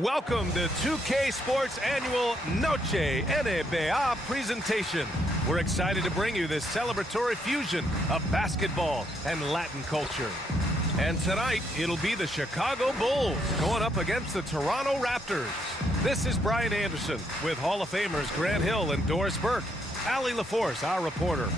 Welcome to 2K Sports Annual Noche NBA presentation. We're excited to bring you this celebratory fusion of basketball and Latin culture. And tonight, it'll be the Chicago Bulls going up against the Toronto Raptors. This is Brian Anderson with Hall of Famers Grant Hill and Doris Burke. Allie LaForce, our reporter.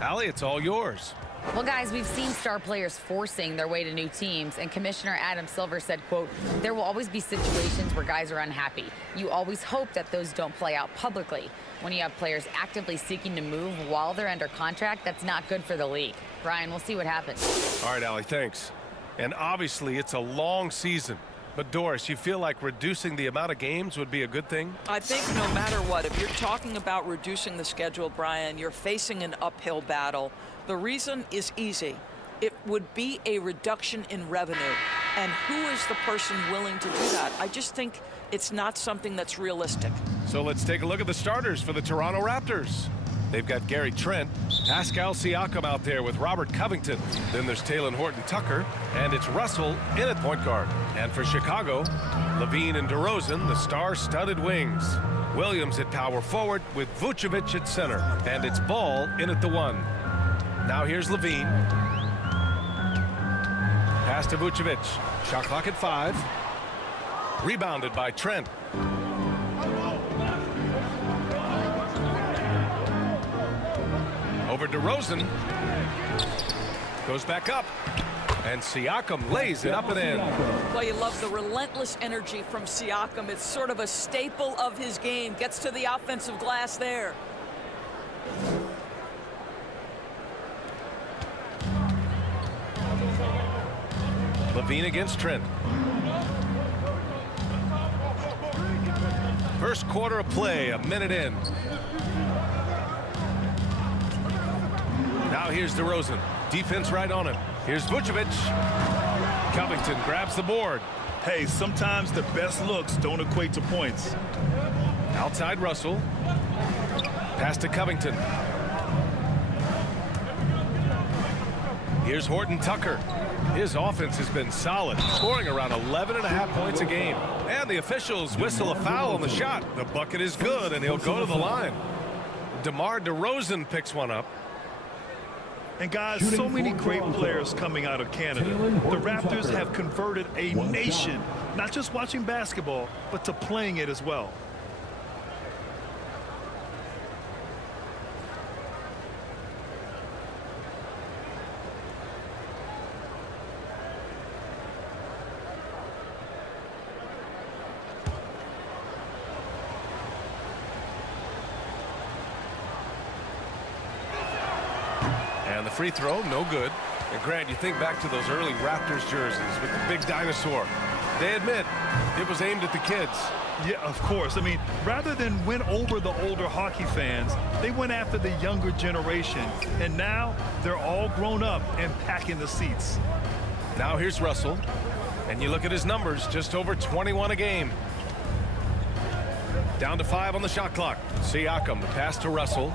Allie, it's all yours. Well, guys, we've seen star players forcing their way to new teams, and Commissioner Adam Silver said, quote, there will always be situations where guys are unhappy. You always hope that those don't play out publicly. When you have players actively seeking to move while they're under contract, that's not good for the league. Brian, we'll see what happens. All right, Allie, thanks. And obviously, it's a long season. But, Doris, you feel like reducing the amount of games would be a good thing? I think no matter what, if you're talking about reducing the schedule, Brian, you're facing an uphill battle. The reason is easy. It would be a reduction in revenue. And who is the person willing to do that? I just think it's not something that's realistic. So let's take a look at the starters for the Toronto Raptors. They've got Gary Trent, Pascal Siakam out there with Robert Covington. Then there's Taylor Horton-Tucker, and it's Russell in at point guard. And for Chicago, Levine and DeRozan, the star-studded wings. Williams at power forward with Vucevic at center. And it's Ball in at the one. Now here's Levine. Pass to Vucevic. Shot clock at 5. Rebounded by Trent. Over DeRozan. Goes back up. And Siakam lays it up and in. Well, you love the relentless energy from Siakam. It's sort of a staple of his game. Gets to the offensive glass there. Levine against Trent. First quarter of play, a minute in. Now here's DeRozan. Defense right on him. Here's Vucevic. Covington grabs the board. Hey, sometimes the best looks don't equate to points. Outside Russell. Pass to Covington. Here's Horton-Tucker. His offense has been solid, scoring around 11.5 points a game. And the officials whistle a foul on the shot. The bucket is good, and he'll go to the line. DeMar DeRozan picks one up. And guys, so many great players coming out of Canada. The Raptors have converted a nation, not just watching basketball, but to playing it as well. And the free throw, no good. And Grant, you think back to those early Raptors jerseys with the big dinosaur. They admit it was aimed at the kids. Yeah, of course. I mean, rather than win over the older hockey fans, they went after the younger generation. And now they're all grown up and packing the seats. Now here's Russell. And you look at his numbers, just over 21 a game. Down to 5 on the shot clock. Siakam, the pass to Russell.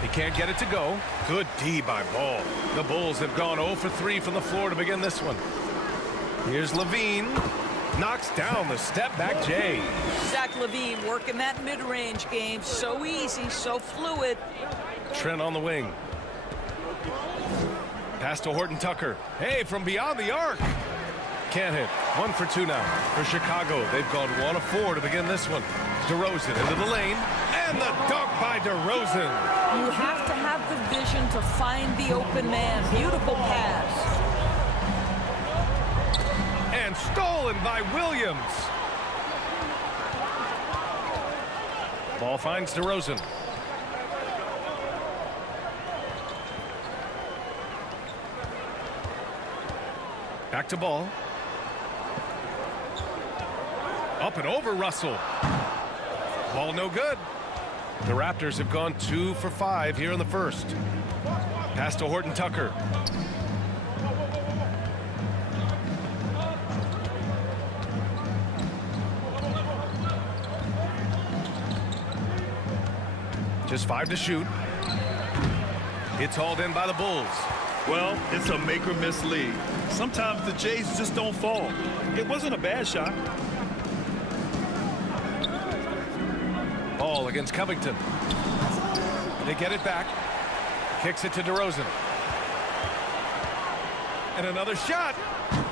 He can't get it to go. Good D by Ball. The Bulls have gone 0 for 3 from the floor to begin this one. Here's Levine. Knocks down the step-back J. Zach Levine working that mid-range game. So easy, so fluid. Trent on the wing. Pass to Horton-Tucker. Hey, from beyond the arc. Can't hit. 1 for 2 now. For Chicago, they've gone 1 of 4 to begin this one. DeRozan into the lane. And the dunk by DeRozan. You have to have the vision to find the open man. Beautiful pass. And stolen by Williams. Ball finds DeRozan. Back to Ball. Up and over Russell. Ball no good. The Raptors have gone 2 for 5 here in the first. Pass to Horton-Tucker. Just 5 to shoot. It's hauled in by the Bulls. Well, it's a make-or-miss league. Sometimes the Jays just don't fall. It wasn't a bad shot. Ball against Covington. They get it back. Kicks it to DeRozan. And another shot.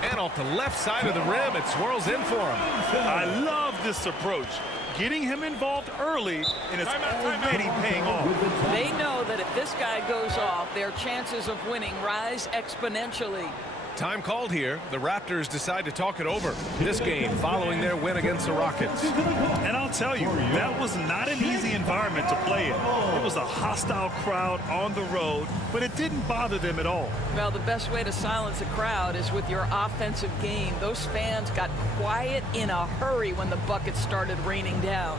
And off the left side of the rim, it swirls in for him. I love this approach. Getting him involved early, and it's already paying off. They know that if this guy goes off, their chances of winning rise exponentially. Time called here. The Raptors decide to talk it over. This game following their win against the Rockets. And I'll tell you, that was not an easy environment to play in. It was a hostile crowd on the road, but it didn't bother them at all. Well, the best way to silence a crowd is with your offensive game. Those fans got quiet in a hurry when the buckets started raining down.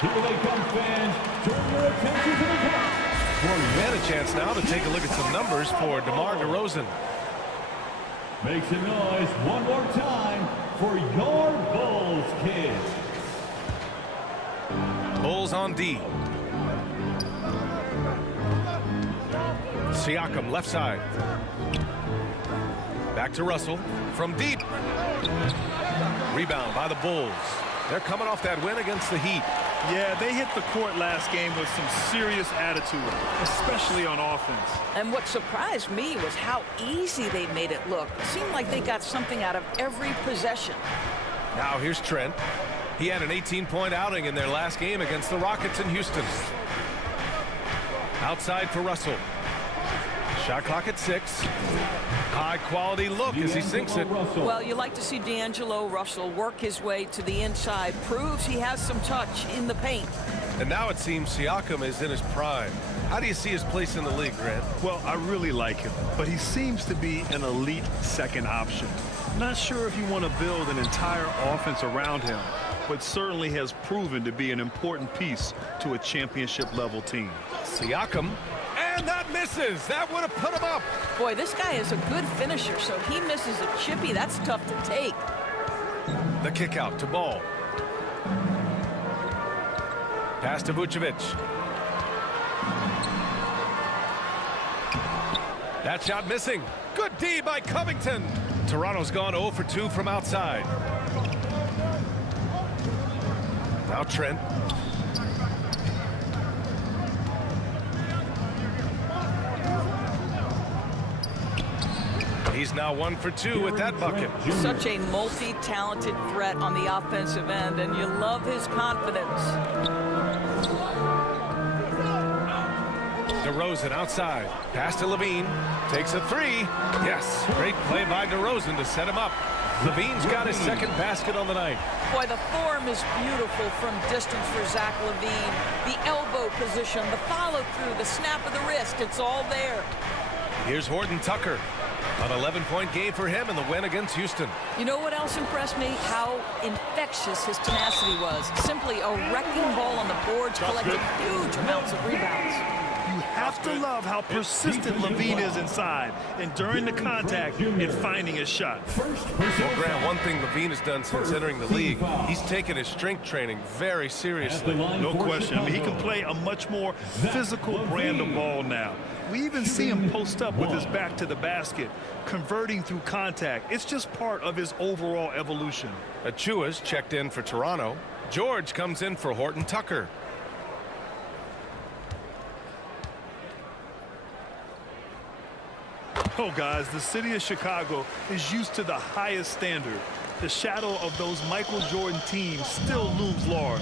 Here they come, fans. Turn your attention to the top. We had a chance now to take a look at some numbers for DeMar DeRozan. Make some noise one more time for your Bulls, kids. Bulls on D. Siakam left side. Back to Russell from deep. Rebound by the Bulls. They're coming off that win against the Heat. Yeah, they hit the court last game with some serious attitude, especially on offense. And what surprised me was how easy they made it look. It seemed like they got something out of every possession. Now here's Trent. He had an 18-point outing in their last game against the Rockets in Houston. Outside for Russell. Shot clock at 6. High quality look as he sinks it. Well, you like to see D'Angelo Russell work his way to the inside. Proves he has some touch in the paint. And now it seems Siakam is in his prime. How do you see his place in the league, Grant? Well, I really like him, but he seems to be an elite second option. Not sure if you want to build an entire offense around him, but certainly has proven to be an important piece to a championship-level team. Siakam. And that misses. That would have put him up. Boy, this guy is a good finisher, so he misses a chippy. That's tough to take. The kick out to Ball. Pass to Vucevic. That shot missing. Good D by Covington. Toronto's gone 0 for 2 from outside. Now Trent. He's now 1 for 2 with that bucket. Such a multi-talented threat on the offensive end, and you love his confidence. DeRozan outside. Pass to Levine. Takes a 3. Yes, great play by DeRozan to set him up. Levine's got his second basket on the night. Boy, the form is beautiful from distance for Zach Levine. The elbow position, the follow-through, the snap of the wrist, it's all there. Here's Horton-Tucker. An 11-point game for him in the win against Houston. You know what else impressed me? How infectious his tenacity was. Simply a wrecking ball on the boards, collecting huge amounts of rebounds. You have to love how persistent Levine is inside and during the contact and finding his shot. Well, Grant, one thing Levine has done since entering the league, he's taken his strength training very seriously. No question. I mean, he can play a much more physical brand of ball now. We even see him post up with his back to the basket, converting through contact. It's just part of his overall evolution. Achua's checked in for Toronto. George comes in for Horton-Tucker. Oh, guys, the city of Chicago is used to the highest standard. the shadow of those Michael Jordan teams still looms large.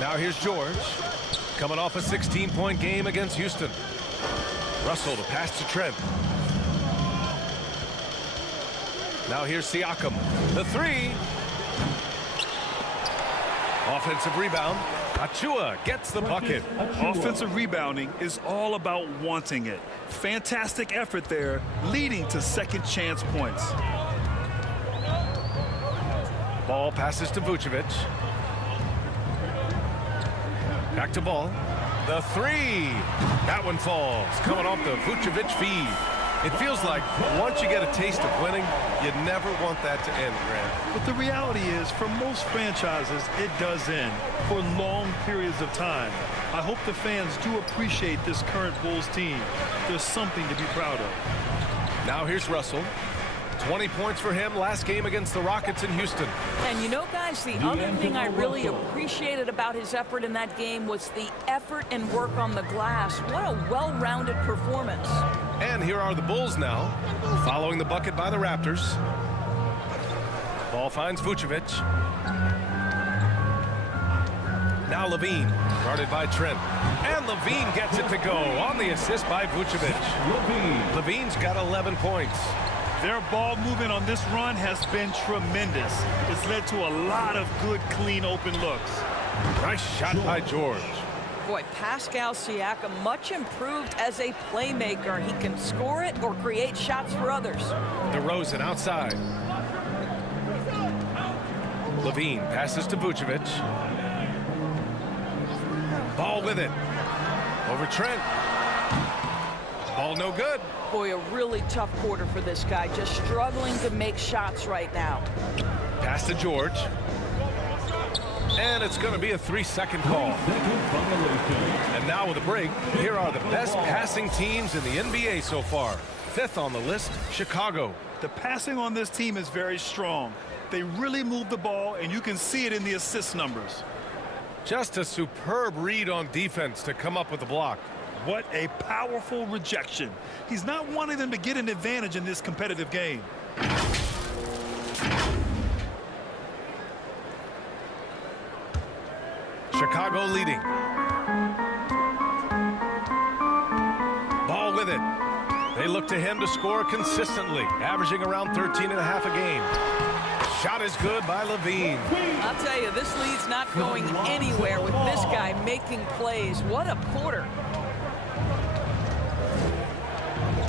Now here's George, coming off a 16-point game against Houston. Russell to pass to Trent. Now here's Siakam. The three. Offensive rebound. Achua gets the bucket. Offensive rebounding is all about wanting it. Fantastic effort there, leading to second chance points. Ball passes to Vucevic. Back to Ball. The three. That one falls. Coming off the Vucevic feed. It feels like once you get a taste of winning, you never want that to end, Grant. But the reality is, for most franchises, it does end for long periods of time. I hope the fans do appreciate this current Bulls team. There's something to be proud of. Now here's Russell. 20 points for him last game against the Rockets in Houston. And you know, guys, the other thing I really appreciated about his effort in that game was the effort and work on the glass. What a well-rounded performance. And here are the Bulls now, following the bucket by the Raptors. Ball finds Vucevic. Now Levine, guarded by Trent. And Levine gets it to go on the assist by Vucevic. Levine's got 11 points. Their ball movement on this run has been tremendous. It's led to a lot of good, clean, open looks. Nice shot by George. Boy, Pascal Siakam much improved as a playmaker. He can score it or create shots for others. DeRozan outside. Levine passes to Vucevic. Ball with it. Over Trent. Ball no good. Boy, a really tough quarter for this guy. Just struggling to make shots right now. Pass to George. And it's going to be a 3-second call. And now with a break, here are the best passing teams in the NBA so far. Fifth on the list, Chicago. The passing on this team is very strong. They really move the ball, and you can see it in the assist numbers. Just a superb read on defense to come up with the block. What a powerful rejection. He's not wanting them to get an advantage in this competitive game. Chicago leading. Ball with it. They look to him to score consistently, averaging around 13.5 a game. Shot is good by Levine. I'll tell you, this lead's not going anywhere with this guy making plays. What a quarter.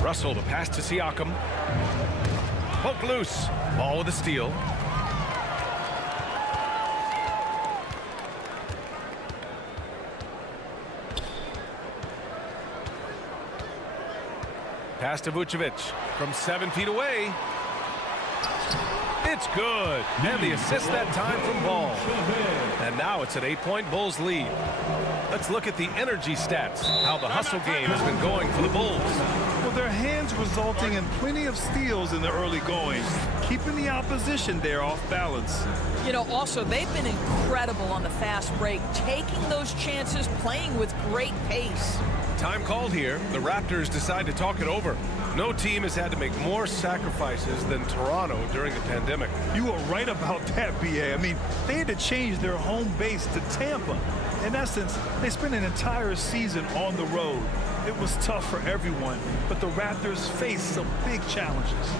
Russell to pass to Siakam. Poke loose. Ball with a steal. Pass to Vucevic from 7 feet away. It's good. And the assist that time from Ball. And now it's an 8-point Bulls lead. Let's look at the energy stats, how the hustle game has been going for the Bulls. Well, their hands resulting in plenty of steals in the early going, keeping the opposition there off balance. You know, also, they've been incredible on the fast break, taking those chances, playing with great pace. Time called here. The Raptors decide to talk it over. No team has had to make more sacrifices than Toronto during the pandemic. You were right about that, B.A. I mean, they had to change their home base to Tampa. In essence, they spent an entire season on the road. It was tough for everyone, but the Raptors faced some big challenges.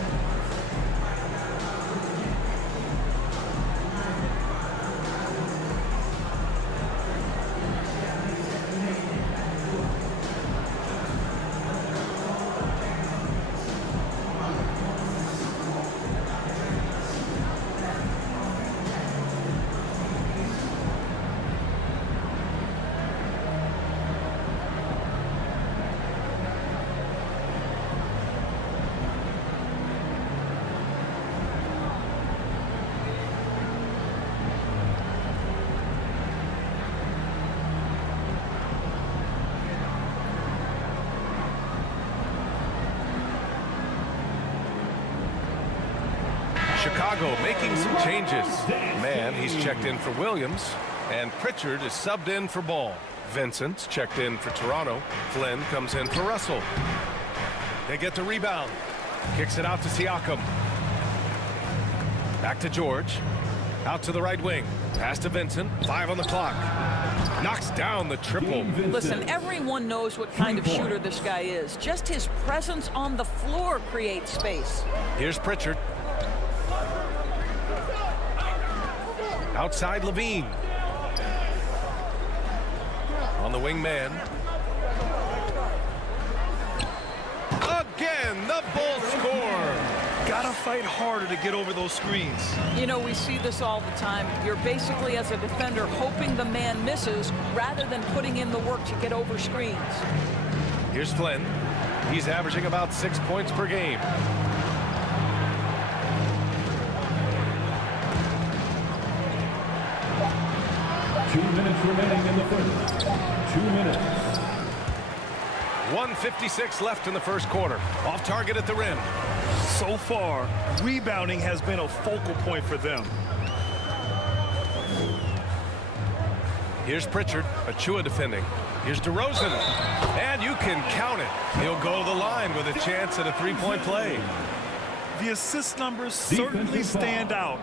Chicago making some changes. Man, he's checked in for Williams, and Pritchard is subbed in for Ball. Vincent's checked in for Toronto. Flynn comes in for Russell. They get the rebound. Kicks it out to Siakam. Back to George. Out to the right wing. Pass to Vincent. 5 on the clock. Knocks down the triple. Listen, everyone knows what kind of shooter this guy is. Just his presence on the floor creates space. Here's Pritchard. Outside Levine. On the wing man. Again, the Bulls score. Gotta fight harder to get over those screens. You know, we see this all the time. You're basically, as a defender, hoping the man misses rather than putting in the work to get over screens. Here's Flynn. He's averaging about 6 points per game. Minutes remaining in the first. 2 minutes. 1:56 left in the first quarter. Off target at the rim. So far, rebounding has been a focal point for them. Here's Pritchard. Achua defending. Here's DeRozan. And you can count it. He'll go to the line with a chance at a three-point play. The assist numbers certainly stand out.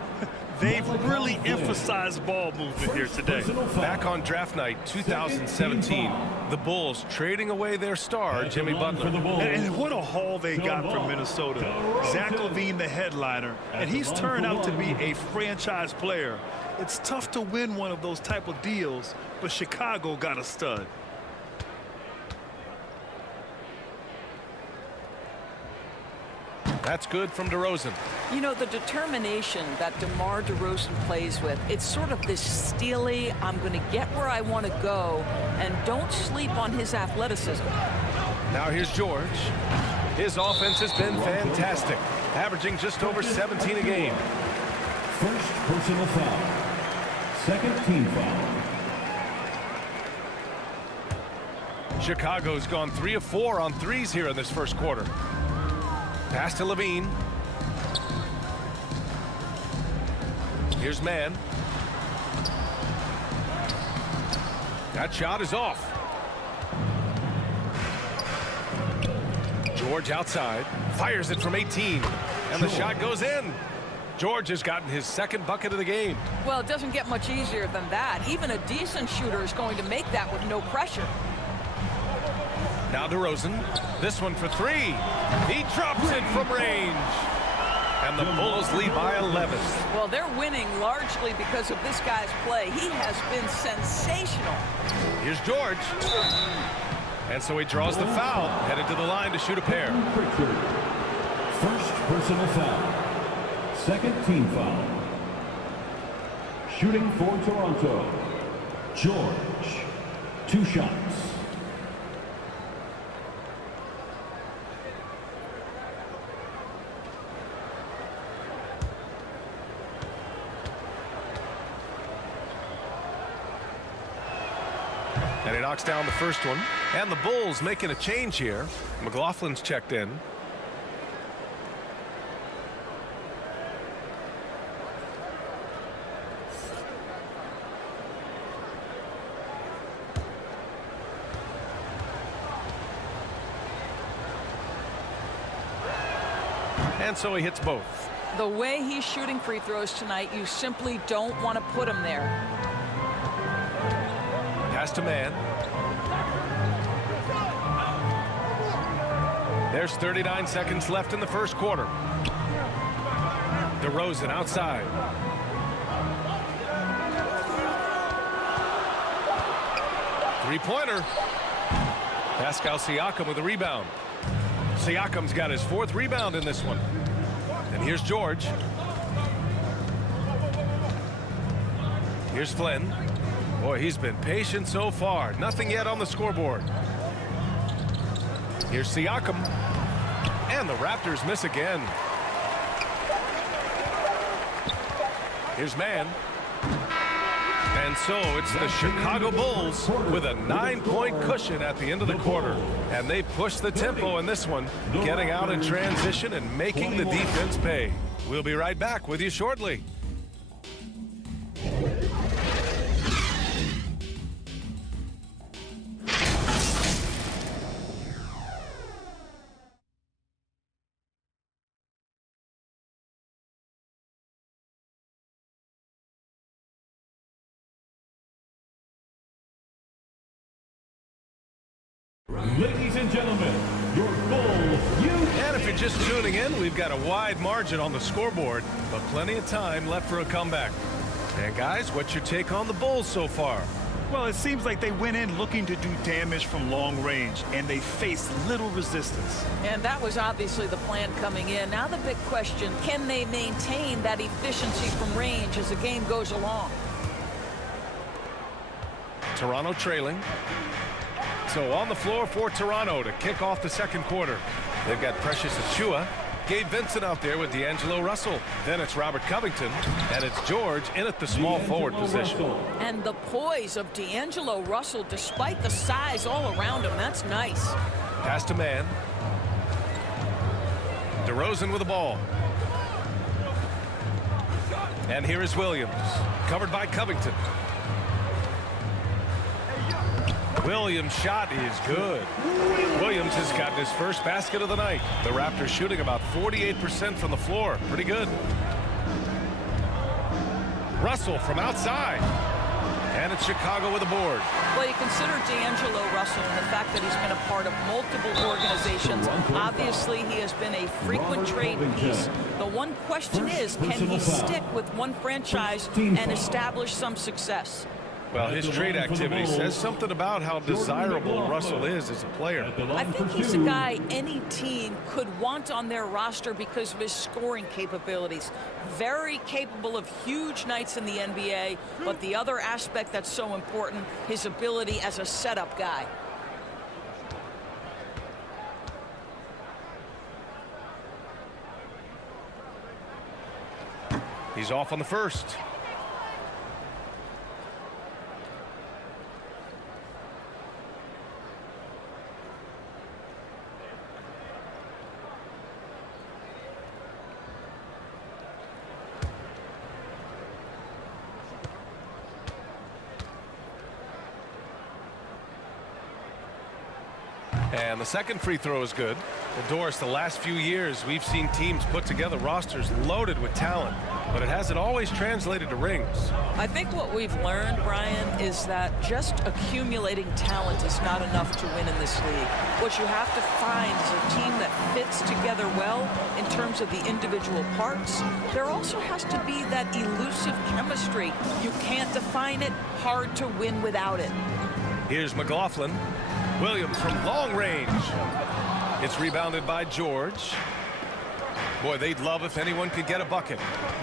They've really emphasized ball movement here today. Back on draft night 2017, the Bulls trading away their star, Jimmy Butler. And what a haul they got from Minnesota. Zach LaVine, the headliner, and he's turned out to be a franchise player. It's tough to win one of those type of deals, but Chicago got a stud. That's good from DeRozan. You know, the determination that DeMar DeRozan plays with, it's sort of this steely, I'm going to get where I want to go, and don't sleep on his athleticism. Now here's George. His offense has been fantastic, averaging just over 17 a game. First personal foul. Second team foul. Chicago's gone 3 of 4 on threes here in this first quarter. Pass to Levine. Here's Mann. That shot is off. George outside. Fires it from 18. And the shot goes in. George has gotten his second bucket of the game. Well, it doesn't get much easier than that. Even a decent shooter is going to make that with no pressure. Now DeRozan. This one for 3. He drops it from range. And the Bulls lead by 11. Well, they're winning largely because of this guy's play. He has been sensational. Here's George. And so he draws the foul, headed to the line to shoot a pair. First personal foul. Second team foul. Shooting for Toronto. George. 2 shots. And he knocks down the first one. And the Bulls making a change here. McLaughlin's checked in. And so he hits both. The way he's shooting free throws tonight, you simply don't want to put him there. Pass to Mann. There's 39 seconds left in the first quarter. DeRozan outside. Three-pointer. Pascal Siakam with a rebound. Siakam's got his 4th rebound in this one. And here's George. Here's Flynn. Boy, he's been patient so far. Nothing yet on the scoreboard. Here's Siakam. And the Raptors miss again. Here's Mann. And so it's the Chicago Bulls with a 9-point cushion at the end of the quarter. And they push the tempo in this one, getting out in transition and making the defense pay. We'll be right back with you shortly. Ladies and gentlemen, your Bulls youth. And if you're just tuning in, we've got a wide margin on the scoreboard, but plenty of time left for a comeback. And guys, what's your take on the Bulls so far? Well, it seems like they went in looking to do damage from long range, and they faced little resistance. And that was obviously the plan coming in. Now the big question, can they maintain that efficiency from range as the game goes along? Toronto trailing. So on the floor for Toronto to kick off the second quarter. They've got Precious Achiuwa, Gabe Vincent out there with D'Angelo Russell. Then it's Robert Covington, and it's George in at the small forward position. And the poise of D'Angelo Russell, despite the size all around him, that's nice. Pass to man. DeRozan with the ball. And here is Williams, covered by Covington. Williams' shot is good. Williams has gotten his first basket of the night. The Raptors shooting about 48% from the floor. Pretty good. Russell from outside. And it's Chicago with a board. Well, you consider D'Angelo Russell and the fact that he's been a part of multiple organizations. Obviously, he has been a frequent trade piece. The one question is, can he stick with one franchise and establish some success? Well, his trade activity says something about how desirable Russell is as a player. I think he's a guy any team could want on their roster because of his scoring capabilities. Very capable of huge nights in the NBA, but the other aspect that's so important, his ability as a setup guy. He's off on the first. And the second free throw is good. Well, Doris, the last few years, we've seen teams put together rosters loaded with talent, but it hasn't always translated to rings. I think what we've learned, Brian, is that just accumulating talent is not enough to win in this league. What you have to find is a team that fits together well in terms of the individual parts. There also has to be that elusive chemistry. You can't define it, hard to win without it. Here's McLaughlin. Williams from long range. It's rebounded by George. Boy, they'd love if anyone could get a bucket.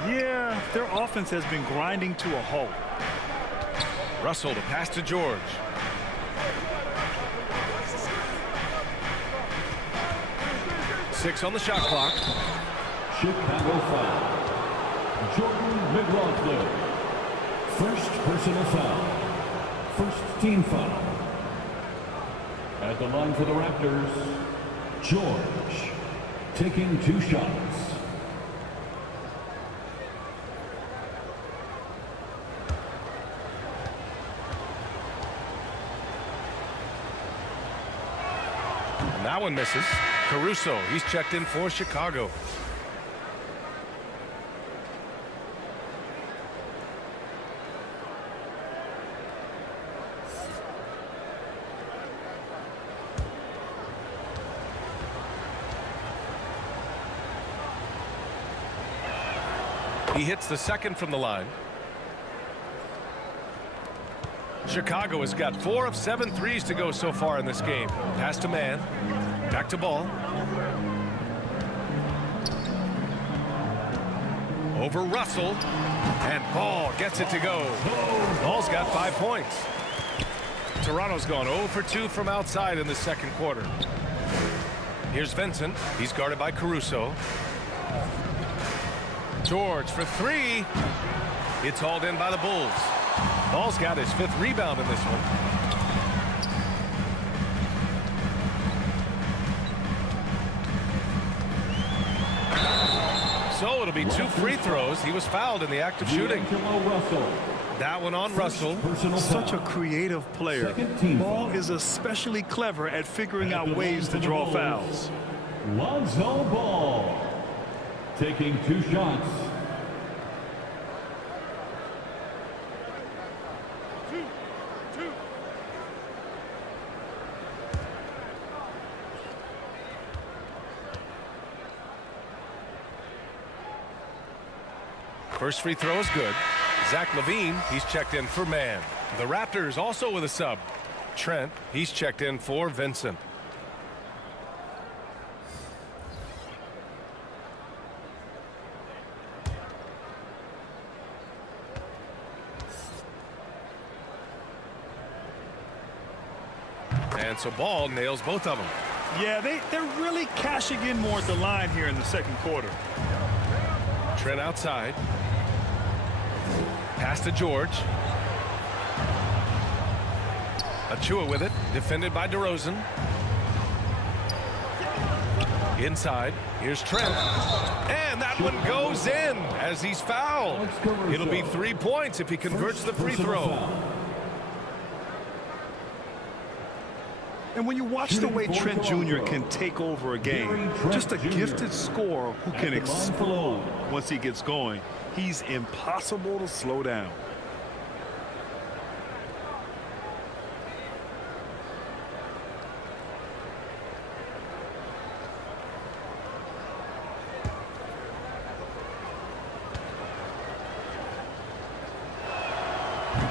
Yeah, their offense has been grinding to a halt. Russell to pass to George. Six on the shot clock. Chicago foul. Jordan McLaughlin. First personal foul. First team foul. At the line for the Raptors, George, taking 2 shots. And that one misses. Caruso, he's checked in for Chicago. He hits the second from the line. Chicago has got 4 of 7 threes to go so far in this game. Pass to man. Back to Ball. Over Russell. And Ball gets it to go. Ball's got 5 points. Toronto's gone 0 for 2 from outside in the second quarter. Here's Vincent. He's guarded by Caruso. George for 3. It's hauled in by the Bulls. Ball's got his 5th rebound in this one. So it'll be 2 free throws. He was fouled in the act of shooting. That one on Russell. Such a creative player. Ball is especially clever at figuring out ways to draw fouls. Lonzo Ball. Taking 2 shots. First free throw is good. Zach LaVine, he's checked in for man. The Raptors also with a sub. Trent, he's checked in for Vincent. And so Ball nails both of them. Yeah, they're really cashing in more at the line here in the second quarter. Trent outside. Pass to George. Achua with it. Defended by DeRozan. Inside. Here's Trent. And that one goes in as he's fouled. It'll be 3 points if he converts the free throw. And when you watch the way Trent Jr. can take over a game, just a gifted scorer who can explode once he gets going. He's impossible to slow down.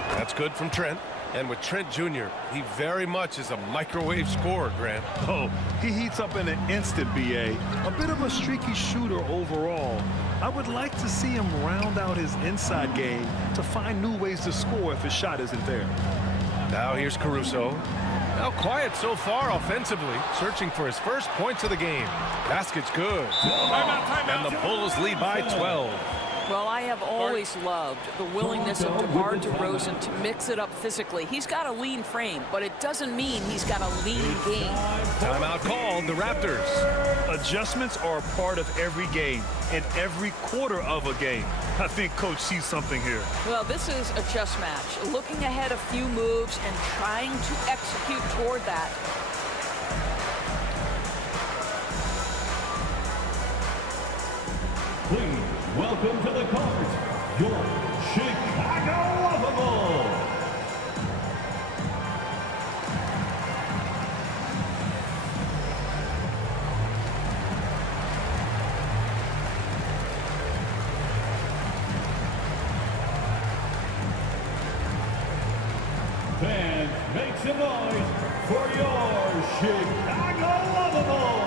That's good from Trent. And with Trent Jr., he very much is a microwave scorer, Grant. Oh, he heats up in an instant, B.A. A bit of a streaky shooter overall. I would like to see him round out his inside game to find new ways to score if his shot isn't there. Now here's Caruso. Now quiet so far offensively, searching for his first points of the game. Basket's good. And the Bulls lead by 12. Well, I have always loved the willingness of DeMar DeRozan to mix it up physically. He's got a lean frame, but it doesn't mean he's got a lean game. Timeout called, the Raptors. Adjustments are a part of every game, and every quarter of a game. I think Coach sees something here. Well, this is a chess match. Looking ahead a few moves and trying to execute toward that. Please welcome to the court, your Chicago Bulls. Fans, make some noise for your Chicago Bulls.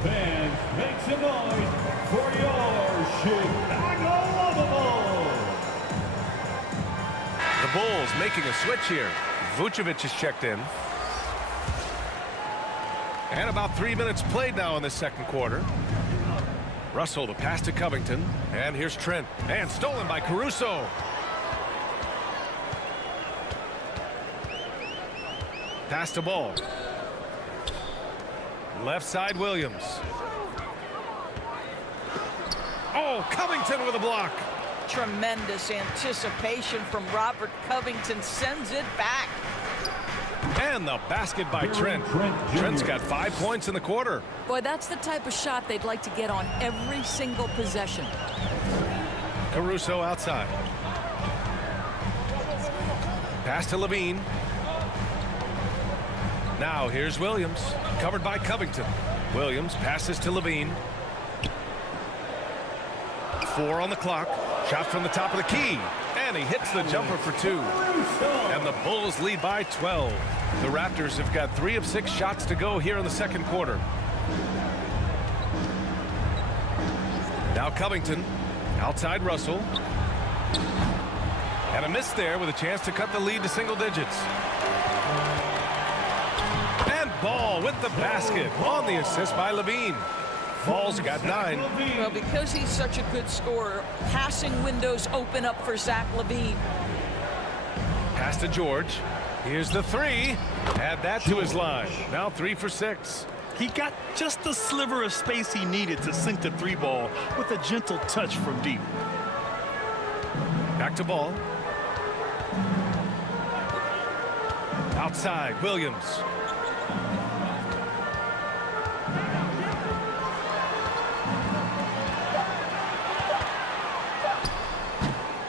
Fans, make some noise for your Chicago Bulls. The Bulls making a switch here. Vucevic is checked in. And about 3 minutes played now in the second quarter. Russell, the pass to Covington. And here's Trent. And stolen by Caruso. Pass to Ball. Left side, Williams. Oh, Covington with a block. Tremendous anticipation from Robert Covington, sends it back. And the basket by Trent. Trent's got 5 points in the quarter. Boy, that's the type of shot they'd like to get on every single possession. Caruso outside. Pass to LaVine. Now here's Williams, covered by Covington. Williams passes to LaVine. 4 on the clock. Shot from the top of the key. And he hits the jumper for 2. And the Bulls lead by 12. The Raptors have got 3 of 6 shots to go here in the second quarter. Now Covington. Outside Russell. And a miss there with a chance to cut the lead to single digits. And Ball with the basket on the assist by LaVine. Ball's got 9. Well, because he's such a good scorer, passing windows open up for Zach LaVine. Pass to George. Here's the 3. Add that to his line. Now 3 for 6. He got just the sliver of space he needed to sink the 3 ball with a gentle touch from deep. Back to Ball. Outside, Williams.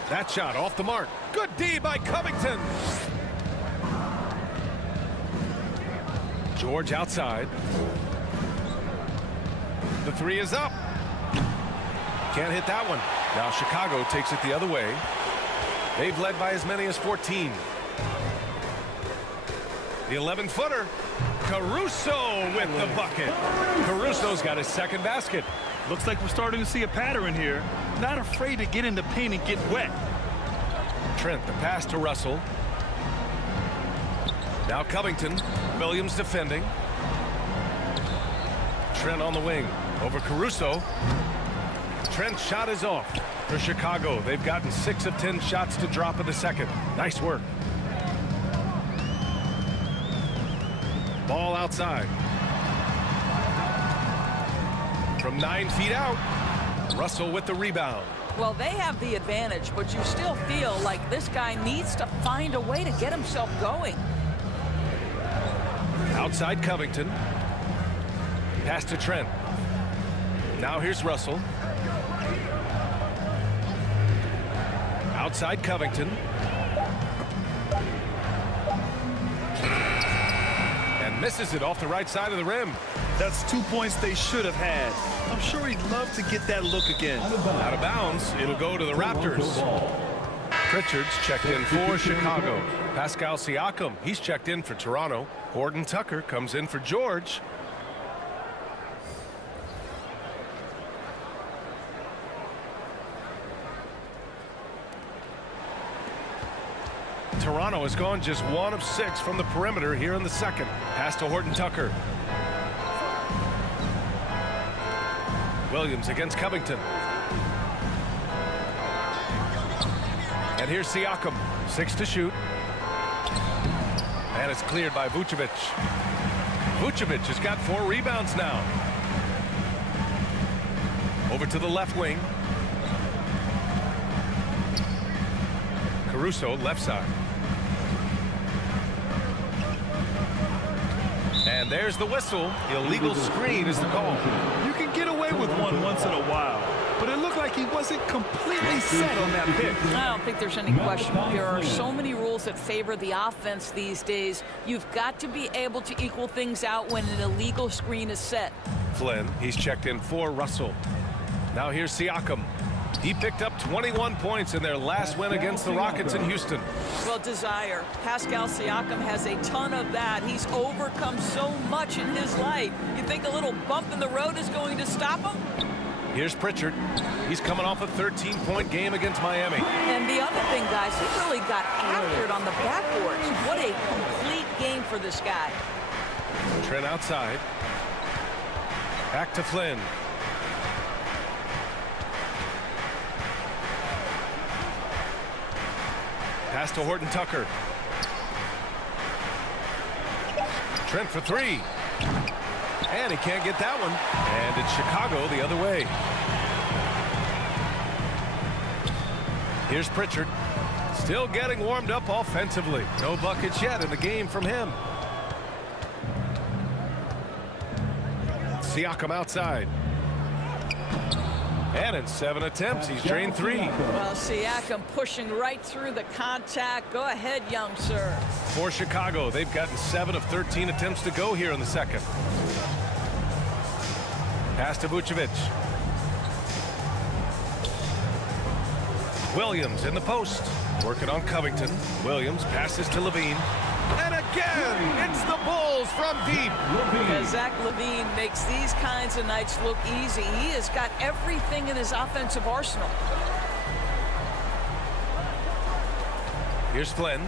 That shot off the mark. Good D by Covington. George outside. The three is up. Can't hit that one. Now Chicago takes it the other way. They've led by as many as 14. The 11-footer. Caruso with the bucket. Caruso's got his second basket. Looks like we're starting to see a pattern here. Not afraid to get in the paint and get wet. Trent, the pass to Russell. Now Covington. Williams defending. Trent on the wing. Over Caruso. Trent's shot is off. For Chicago, they've gotten 6 of 10 shots to drop in the second. Nice work. Ball outside. From 9 feet out. Russell with the rebound. Well, they have the advantage, but you still feel like this guy needs to find a way to get himself going. Outside Covington. Pass to Trent. Now here's Russell. Outside Covington. And misses it off the right side of the rim. That's 2 points they should have had. I'm sure he'd love to get that look again. Out of bounds. It'll go to the Raptors. Pritchard's checked in for Chicago. Pascal Siakam, he's checked in for Toronto. Horton-Tucker comes in for George. Toronto has gone just 1 of 6 from the perimeter here in the second. Pass to Horton-Tucker. Williams against Covington. And here's Siakam. 6 to shoot. And it's cleared by Vucevic. Vucevic has got 4 rebounds now. Over to the left wing. Caruso, left side. And there's the whistle. Illegal screen is the call. You can get away with one once in a while, but it looked like he wasn't completely set on that pick. I don't think there's any question. There are so many rules that favor the offense these days. You've got to be able to equal things out when an illegal screen is set. Flynn, he's checked in for Russell. Now here's Siakam. He picked up 21 points in their last win against the Rockets in Houston. Well, desire. Pascal Siakam has a ton of that. He's overcome so much in his life. You think a little bump in the road is going to stop him? Here's Pritchard. He's coming off a 13-point game against Miami. And the other thing, guys, he really got after it on the backboards. What a complete game for this guy. Trent outside. Back to Flynn. Pass to Horton-Tucker. Trent for 3. And he can't get that one. And it's Chicago the other way. Here's Pritchard. Still getting warmed up offensively. No buckets yet in the game from him. Siakam outside. And in 7 attempts, he's drained 3. Well, Siakam pushing right through the contact. Go ahead, young sir. For Chicago, they've gotten 7 of 13 attempts to go here in the second. Pass to Vucevic. Williams in the post. Working on Covington. Williams passes to Levine. And again, it's the Bulls from deep. Zach LaVine makes these kinds of nights look easy. He has got everything in his offensive arsenal. Here's Flynn.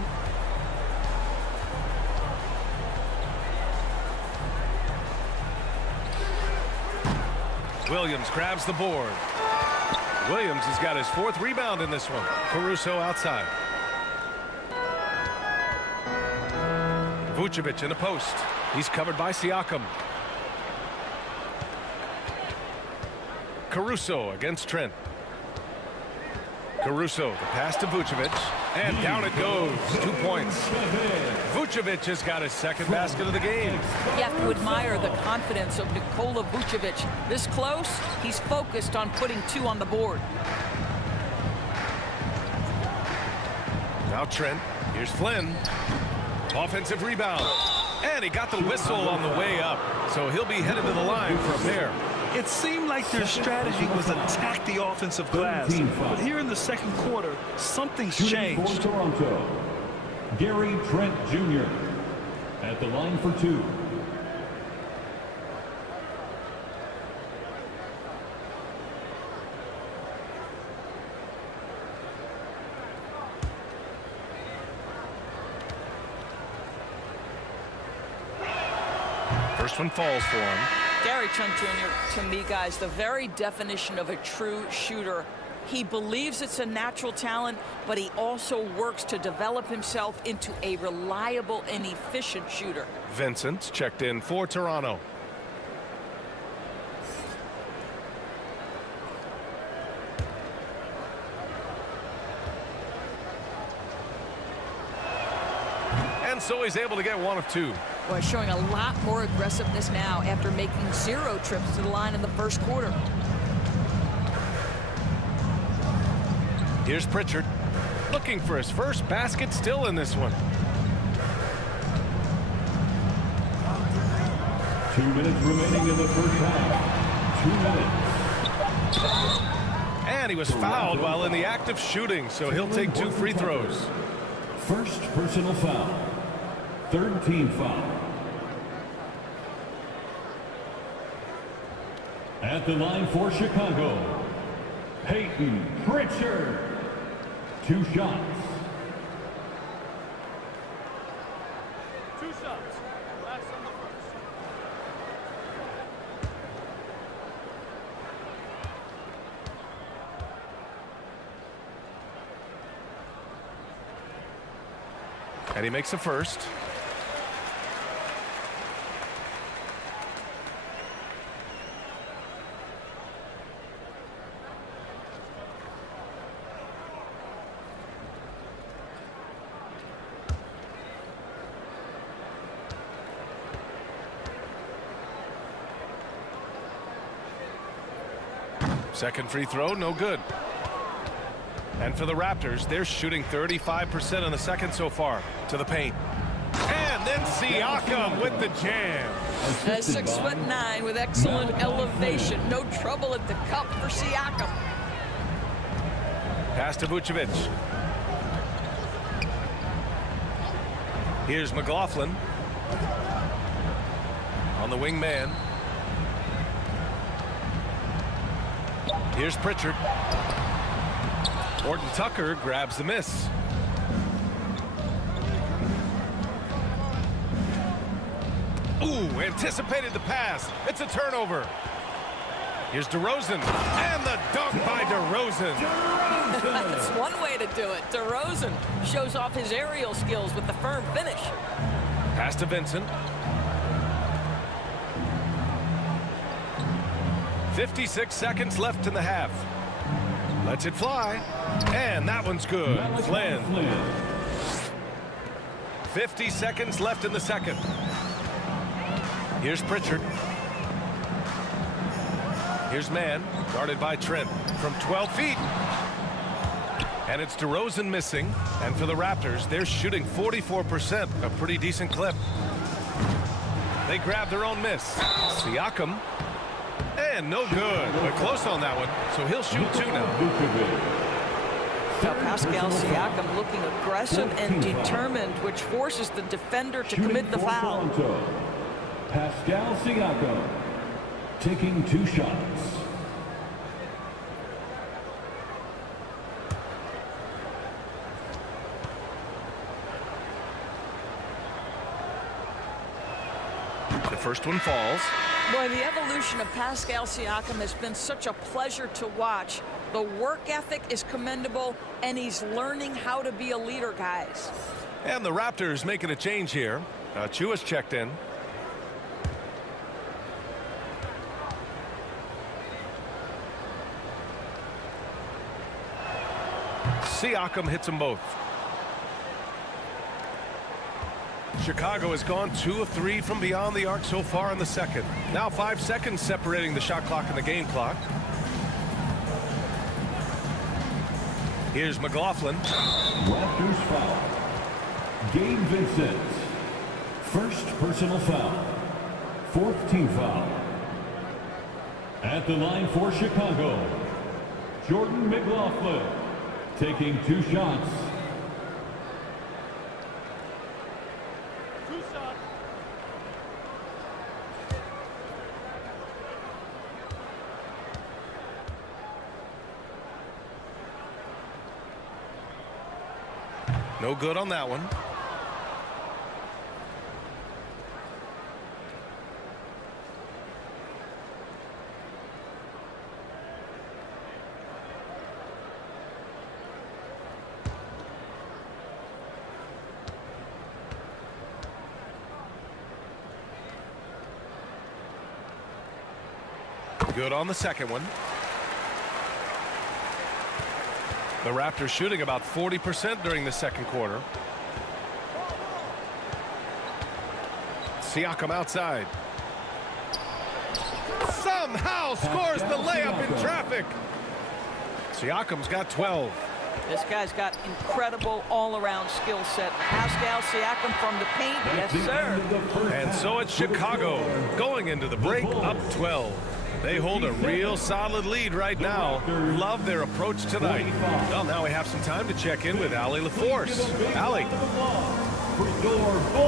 Williams grabs the board. Williams has got his 4th rebound in this one. Caruso outside. Vucevic in the post. He's covered by Siakam. Caruso against Trent. Caruso, the pass to Vucevic. And down it goes. 2 points. Vucevic has got his 2nd basket of the game. You have to admire the confidence of Nikola Vucevic. This close, he's focused on putting 2 on the board. Now Trent. Here's Flynn. Offensive rebound. And he got the whistle on the way up. So he'll be headed to the line for a pair. It seemed like their strategy was attack the offensive glass. But here in the second quarter, something's changed. For Toronto, Gary Trent Jr. at the line for 2. First one falls for him. Gary Trent Jr., to me, guys, the very definition of a true shooter. He believes it's a natural talent, but he also works to develop himself into a reliable and efficient shooter. Vincent checked in for Toronto. And so he's able to get 1 of 2. Boy, showing a lot more aggressiveness now after making 0 trips to the line in the first quarter. Here's Pritchard, looking for his first basket, still in this one. 2 minutes remaining in the first half. 2 minutes. And he was fouled while in the act of shooting, so he'll take 2 free throws. First personal foul. Third team foul. At the line for Chicago, Peyton Pritchard. 2 shots. 2 shots. Last on the first. And he makes a first. Second free throw, no good. And for the Raptors, they're shooting 35% in the second so far. To the paint. And then Siakam with the jam. 6'9" with excellent elevation. No trouble at the cup for Siakam. Pass to Vucevic. Here's McLaughlin. On the wing man. Here's Pritchard. Horton-Tucker grabs the miss. Ooh, anticipated the pass. It's a turnover. Here's DeRozan. And the dunk by DeRozan. That's one way to do it. DeRozan shows off his aerial skills with the firm finish. Pass to Vincent. 56 seconds left in the half. Lets it fly. And that one's good. Flynn. 50 seconds left in the second. Here's Pritchard. Here's Mann, guarded by Trent from 12 feet. And it's DeRozan missing. And for the Raptors, they're shooting 44%, a pretty decent clip. They grab their own miss. Siakam. And no good, but close on that one. So he'll shoot 2 now. Now Pascal Siakam looking aggressive and determined, which forces the defender to commit the foul. Pascal Siakam taking 2 shots. The first one falls. Boy, the evolution of Pascal Siakam has been such a pleasure to watch. The work ethic is commendable, and he's learning how to be a leader, guys. And the Raptors making a change here. Chua's checked in. Siakam hits them both. Chicago has gone 2 of 3 from beyond the arc so far in the second. Now 5 seconds separating the shot clock and the game clock. Here's McLaughlin. Raptors foul. Gabe Vincent. First personal foul. Fourth team foul. At the line for Chicago, Jordan McLaughlin taking 2 shots. No good on that one. Good on the second one. The Raptors shooting about 40% during the second quarter. Siakam outside. Somehow scores the layup in traffic. Siakam's got 12. This guy's got incredible all-around skill set. Pascal Siakam from the paint. Yes, sir. And so it's Chicago going into the break up 12. They hold a real solid lead right now. Love their approach tonight. Well, now we have some time to check in with Allie LaForce. Allie.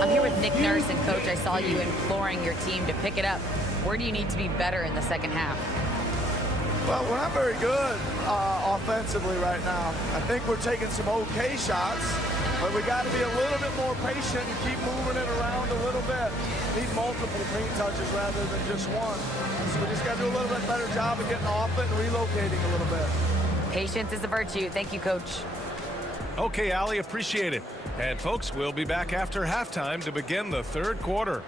I'm here with Nick Nurse, and Coach, I saw you imploring your team to pick it up. Where do you need to be better in the second half? Well, we're not very good offensively right now. I think we're taking some okay shots, but we got to be a little bit more patient and keep moving it around a little bit. Need multiple paint touches rather than just one. So we just got to do a little bit better job of getting off it and relocating a little bit. Patience is a virtue. Thank you, Coach. Okay, Allie, appreciate it. And folks, we'll be back after halftime to begin the third quarter.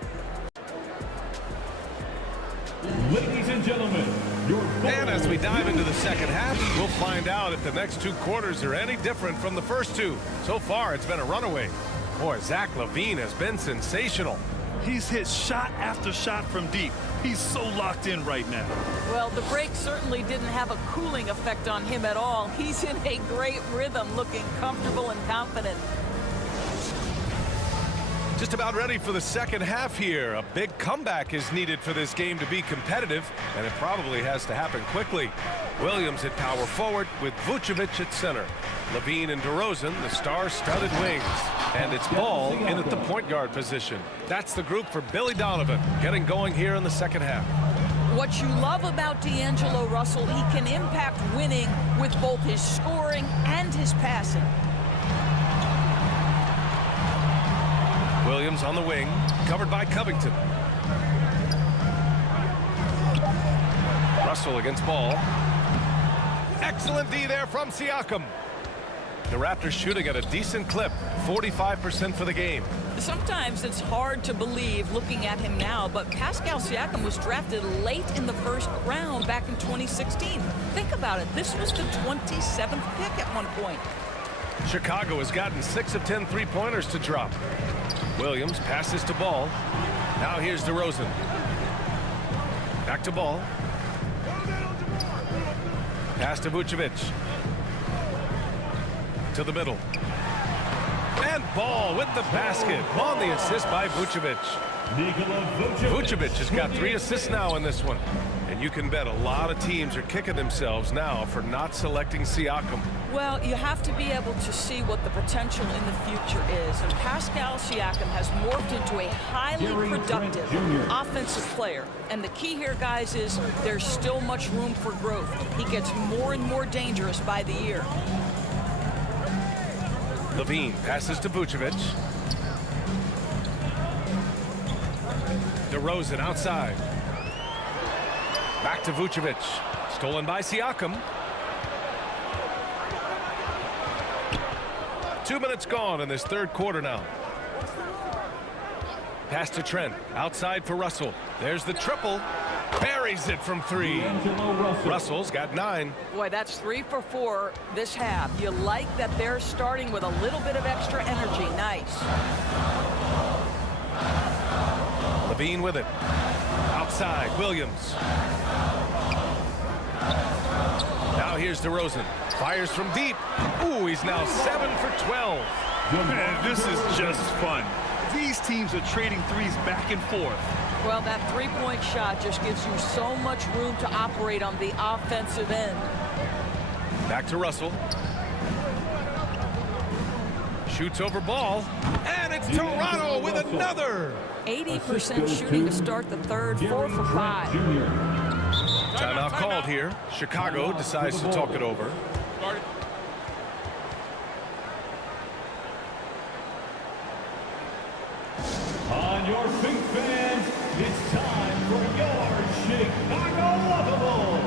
Ladies and gentlemen, your And as we dive into the second half, we'll find out if the next 2 quarters are any different from the first 2. So far, it's been a runaway. Boy, Zach LaVine has been sensational. He's hit shot after shot from deep. He's so locked in right now. Well, the break certainly didn't have a cooling effect on him at all. He's in a great rhythm, looking comfortable and confident. Just about ready for the second half here. A big comeback is needed for this game to be competitive, and it probably has to happen quickly. Williams at power forward with Vucevic at center. LaVine and DeRozan, the star-studded wings. And it's Ball in at the point guard position. That's the group for Billy Donovan, getting going here in the second half. What you love about D'Angelo Russell, he can impact winning with both his scoring and his passing. Williams on the wing, covered by Covington. Russell against Ball. Excellent D there from Siakam. The Raptors shooting at a decent clip, 45% for the game. Sometimes it's hard to believe looking at him now, but Pascal Siakam was drafted late in the first round back in 2016. Think about it. This was the 27th pick at one point. Chicago has gotten 6 of 10 three-pointers to drop. Williams passes to Ball. Now here's DeRozan. Back to Ball. Pass to Vucevic. To the middle. And Ball with the basket on the assist by Vucevic. Vucevic has got 3 assists now in this one. And you can bet a lot of teams are kicking themselves now for not selecting Siakam. Well, you have to be able to see what the potential in the future is. And Pascal Siakam has morphed into a highly productive offensive player. And the key here, guys, is there's still much room for growth. He gets more and more dangerous by the year. LaVine passes to Vucevic. DeRozan outside. Back to Vucevic. Stolen by Siakam. 2 minutes gone in this third quarter now. Pass to Trent. Outside for Russell. There's the triple. Buries it from 3. Russell's got 9. Boy, that's 3 for 4 this half. You like that they're starting with a little bit of extra energy. Nice. LaVine with it. Outside, Williams. Now here's DeRozan. Fires from deep. Ooh, he's now 7 for 12. Man, this is just fun. These teams are trading threes back and forth. Well, that three-point shot just gives you so much room to operate on the offensive end. Back to Russell. Shoots over ball. And it's Toronto with another. 80% shooting to start the third, 4 for 5. Timeout called here. Chicago decides to talk it over. On your feet, fans, it's time for your Chicago Lovables.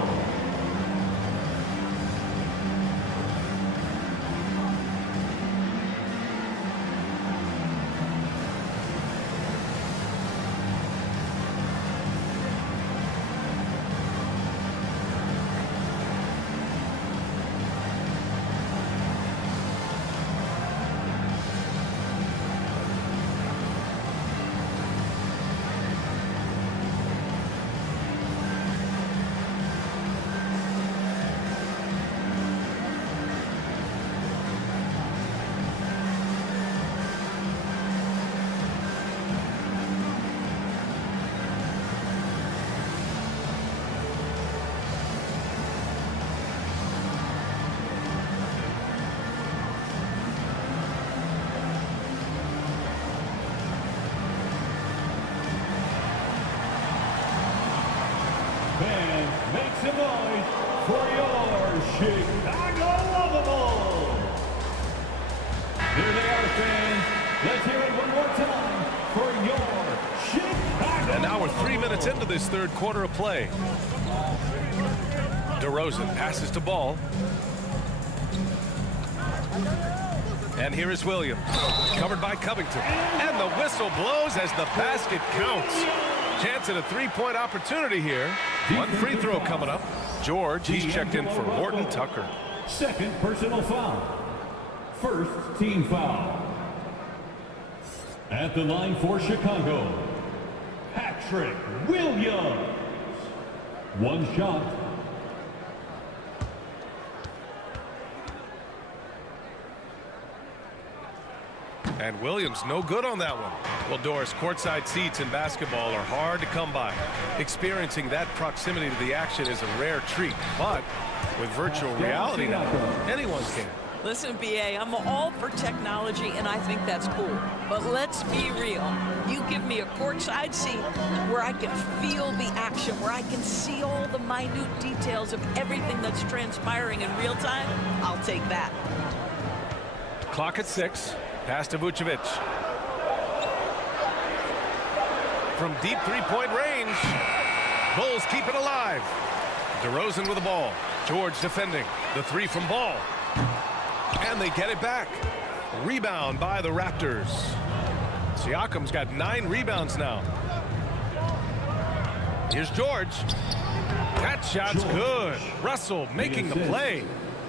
Fans, make some noise for your Chicago Lovables. Here they are, fans. Let's hear it one more time for your Chicago. And now we're 3 minutes into this third quarter of play. DeRozan passes to Ball. And here is Williams, covered by Covington. And the whistle blows as the basket counts. Chance at a three-point opportunity here. One free throw coming up. George, he's checked in for Horton-Tucker. Second personal foul. First team foul. At the line for Chicago, Patrick Williams. One shot. And Williams no good on that one. Well, Doris, courtside seats in basketball are hard to come by. Experiencing that proximity to the action is a rare treat. But with virtual reality now, anyone can. Listen, BA, I'm all for technology, and I think that's cool. But let's be real. You give me a courtside seat where I can feel the action, where I can see all the minute details of everything that's transpiring in real time, I'll take that. Clock at 6. Pass to Vucevic. From deep three-point range. Bulls keep it alive. DeRozan with the ball. George defending. The three from Ball. And they get it back. Rebound by the Raptors. Siakam's got 9 rebounds now. Here's George. That shot's good. Russell making the play.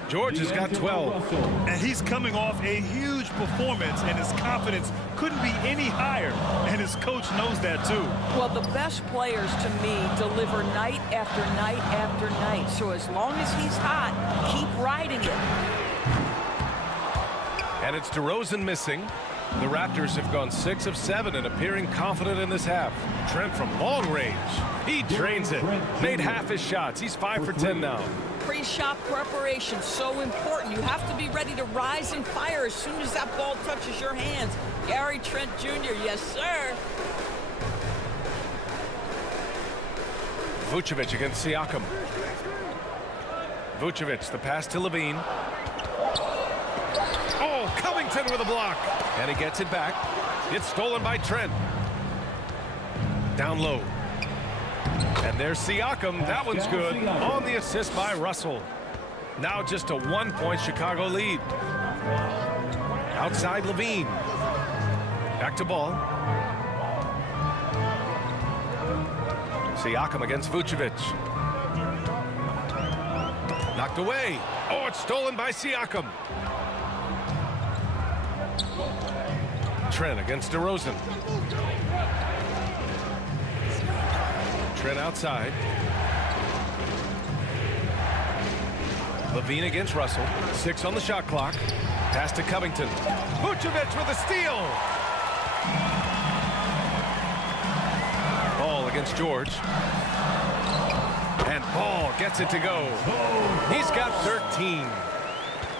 George has got 12. And he's coming off a huge performance, and his confidence couldn't be any higher. And his coach knows that, too. Well, the best players, to me, deliver night after night after night. So as long as he's hot, keep riding it. And it's DeRozan missing. The Raptors have gone 6 of 7 and appearing confident in this half. Trent from long range. He drains it. Made half his shots. He's 5 for 10 now. Pre-shot preparation, so important. You have to be ready to rise and fire as soon as that ball touches your hands. Gary Trent Jr., yes, sir. Vucevic against Siakam. Vucevic, the pass to Levine. Oh, Covington with a block. And he gets it back. It's stolen by Trent. Down low. And there's Siakam. That one's good. On the assist by Russell. Now just a 1-point Chicago lead. Outside Levine. Back to Ball. Siakam against Vucevic. Knocked away. Oh, it's stolen by Siakam. Trent against DeRozan. Trent outside. Levine against Russell. 6 on the shot clock. Pass to Covington. Vucevic with a steal. Ball against George. And Ball gets it to go. He's got 13.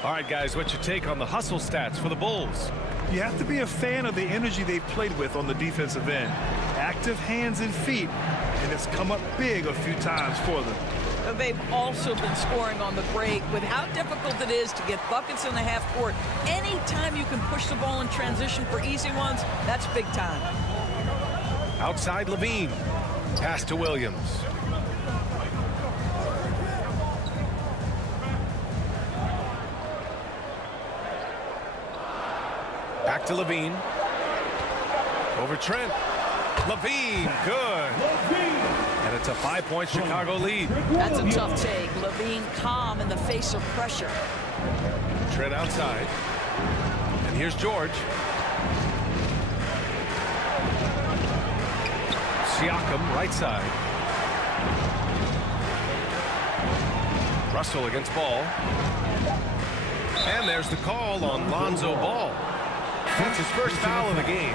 All right, guys, what's your take on the hustle stats for the Bulls? You have to be a fan of the energy they've played with on the defensive end. Active hands and feet, and it's come up big a few times for them. They've also been scoring on the break. With how difficult it is to get buckets in the half court, anytime you can push the ball in transition for easy ones, that's big time. Outside Levine. Pass to Williams. Back to Levine. Over Trent. Levine, good. And it's a 5-point Chicago lead. That's a tough take. Levine calm in the face of pressure. Trent outside. And here's George. Siakam right side. Russell against Ball. And there's the call on Lonzo Ball. That's his first foul of the game.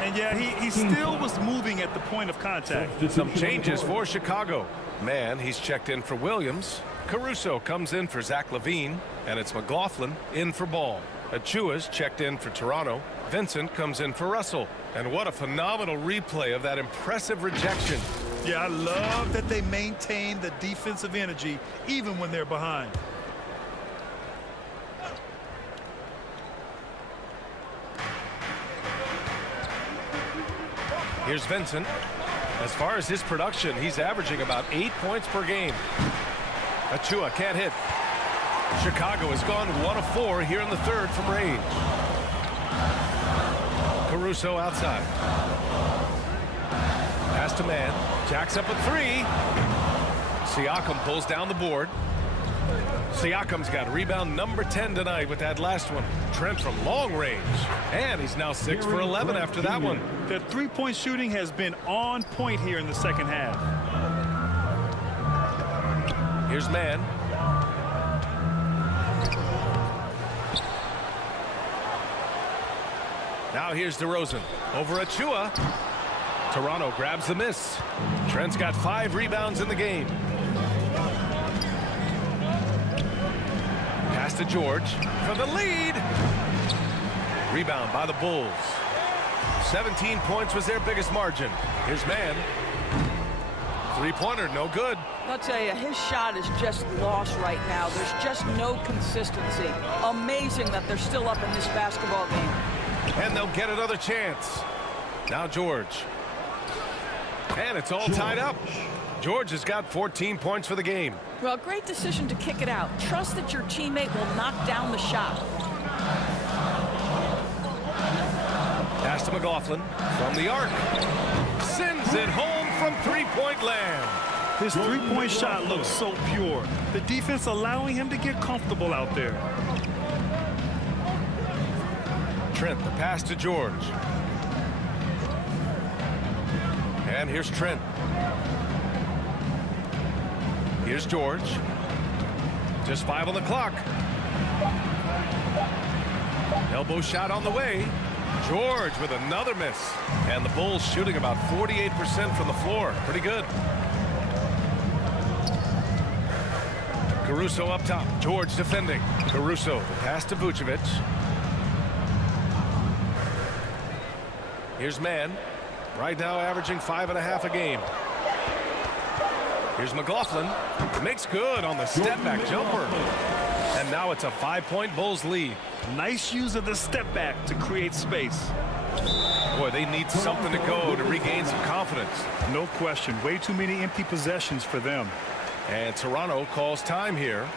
And yeah, he still was moving at the point of contact. Some changes for Chicago. Man, he's checked in for Williams. Caruso comes in for Zach LaVine. And it's McLaughlin in for Ball. Achua's checked in for Toronto. Vincent comes in for Russell. And what a phenomenal replay of that impressive rejection. Yeah, I love that they maintain the defensive energy even when they're behind. Here's Vincent. As far as his production, he's averaging about 8 points per game. Achua can't hit. Chicago has gone 1 of 4 here in the third from range. Caruso outside. Pass to man. Jacks up a 3. Siakam pulls down the board. Siakam's got rebound number 10 tonight with that last one. Trent from long range. And he's now 6 for 11 after that one. The three-point shooting has been on point here in the second half. Here's man. Now here's DeRozan. Over Achua. Toronto grabs the miss. Trent's got 5 rebounds in the game. Pass to George for the lead. Rebound by the Bulls. 17 points was their biggest margin. Here's man. 3-pointer, no good. I'll tell you, his shot is just lost right now. There's just no consistency. Amazing that they're still up in this basketball game. And they'll get another chance. Now George. And it's all tied up. George has got 14 points for the game. Well, great decision to kick it out. Trust that your teammate will knock down the shot. Pass to McLaughlin from the arc. Sends it home from 3-point land. His three-point shot looks so pure. The defense allowing him to get comfortable out there. Trent, the pass to George. And here's Trent. Here's George. Just 5 on the clock. Elbow shot on the way. George with another miss. And the Bulls shooting about 48% from the floor. Pretty good. Caruso up top. George defending. Caruso, the pass to Vucevic. Here's man. Right now averaging 5.5 a game. Here's McLaughlin. Makes good on the step-back jumper. And now it's a 5-point Bulls lead. Nice use of the step back to create space. Boy, they need something to go to regain some confidence. No question. Way too many empty possessions for them. And Toronto calls time here.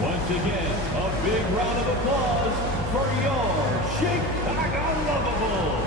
Once again, a big round of applause for your Chicago Lovables.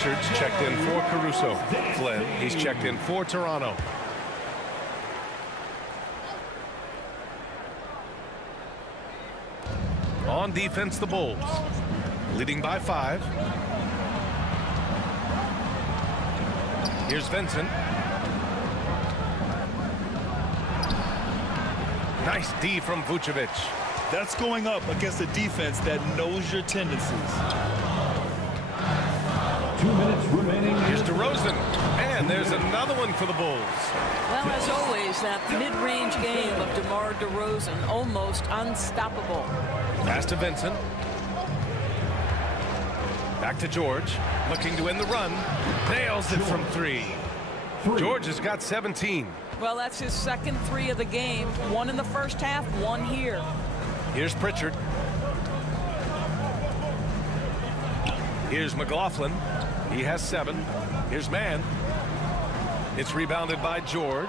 Pritchard's checked in for Caruso. Flynn, he's checked in for Toronto. On defense, the Bulls leading by 5. Here's Vincent. Nice D from Vucevic. That's going up against a defense that knows your tendencies. 2 minutes remaining. Here's DeRozan. And there's another one for the Bulls. Well, as always, that mid-range game of DeMar DeRozan, almost unstoppable. Pass to Vincent. Back to George. Looking to win the run. Nails it from 3. George has got 17. Well, that's his second 3 of the game. 1 in the first half, 1 here. Here's Pritchard. Here's McLaughlin. He has 7. Here's Mann. It's rebounded by George.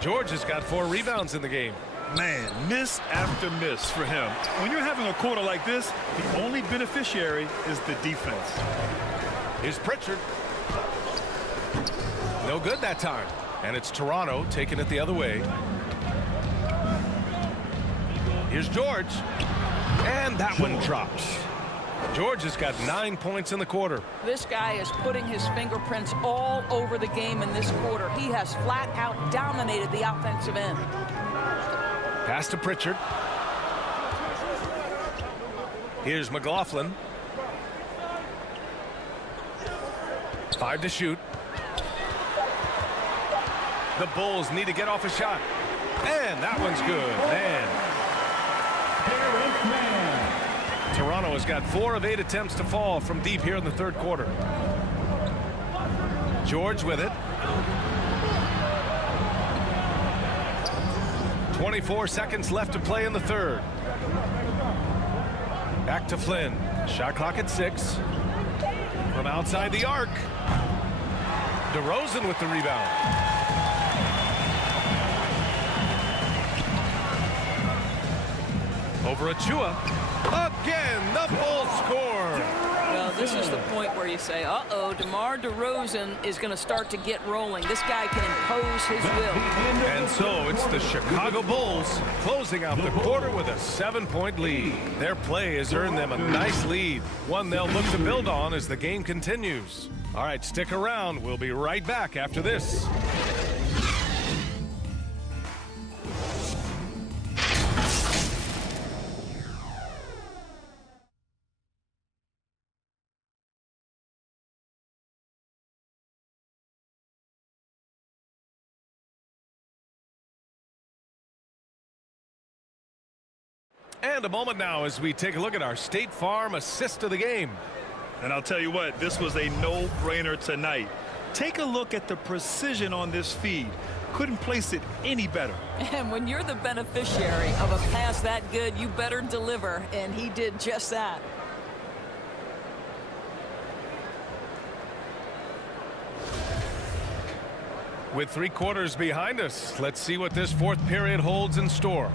George has got 4 rebounds in the game. Man, miss after miss for him. When you're having a quarter like this, the only beneficiary is the defense. Here's Pritchard. No good that time. And it's Toronto taking it the other way. Here's George. And that one drops. George has got 9 points in the quarter. This guy is putting his fingerprints all over the game in this quarter. He has flat out dominated the offensive end. Pass to Pritchard. Here's McLaughlin. 5 to shoot. The Bulls need to get off a shot. And that one's good. Man. Toronto has got 4 of 8 attempts to fall from deep here in the third quarter. George with it. 24 seconds left to play in the third. Back to Flynn. Shot clock at 6. From outside the arc. DeRozan with the rebound. Over Achua. Again, the Bulls score. Well, this is the point where you say, uh-oh, DeMar DeRozan is going to start to get rolling. This guy can impose his will. And so it's the Chicago Bulls closing out the quarter with a 7-point lead. Their play has earned them a nice lead, one they'll look to build on as the game continues. All right, stick around. We'll be right back after this. And a moment now as we take a look at our State Farm assist of the game. And I'll tell you what, this was a no-brainer tonight. Take a look at the precision on this feed. Couldn't place it any better. And when you're the beneficiary of a pass that good, you better deliver, and he did just that. With 3 quarters behind us, let's see what this fourth period holds in store.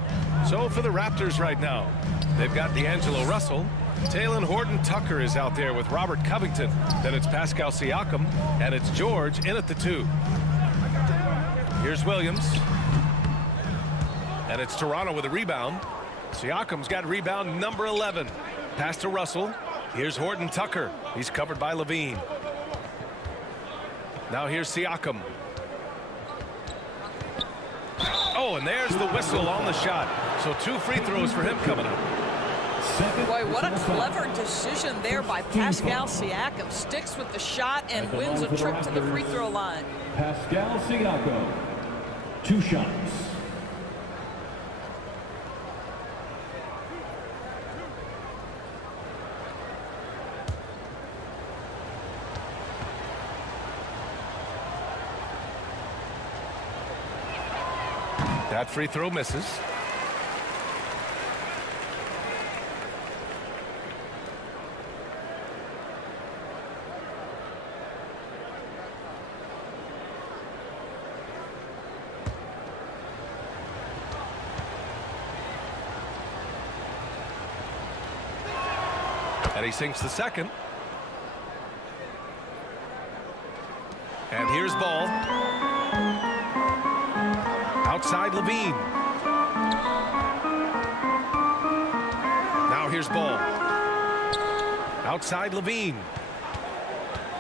So for the Raptors right now, they've got D'Angelo Russell. Talen Horton-Tucker is out there with Robert Covington. Then it's Pascal Siakam, and it's George in at the 2. Here's Williams. And it's Toronto with a rebound. Siakam's got rebound number 11. Pass to Russell. Here's Horton-Tucker. He's covered by Levine. Now here's Siakam. Oh, and there's the whistle on the shot. So 2 free throws for him coming up. Boy, what a clever decision there by Pascal Siakam. Sticks with the shot and wins a trip to the free throw line. Pascal Siakam, 2 shots. That free throw misses. And he sinks the second. And here's ball. Outside Levine. Now here's ball. Outside Levine.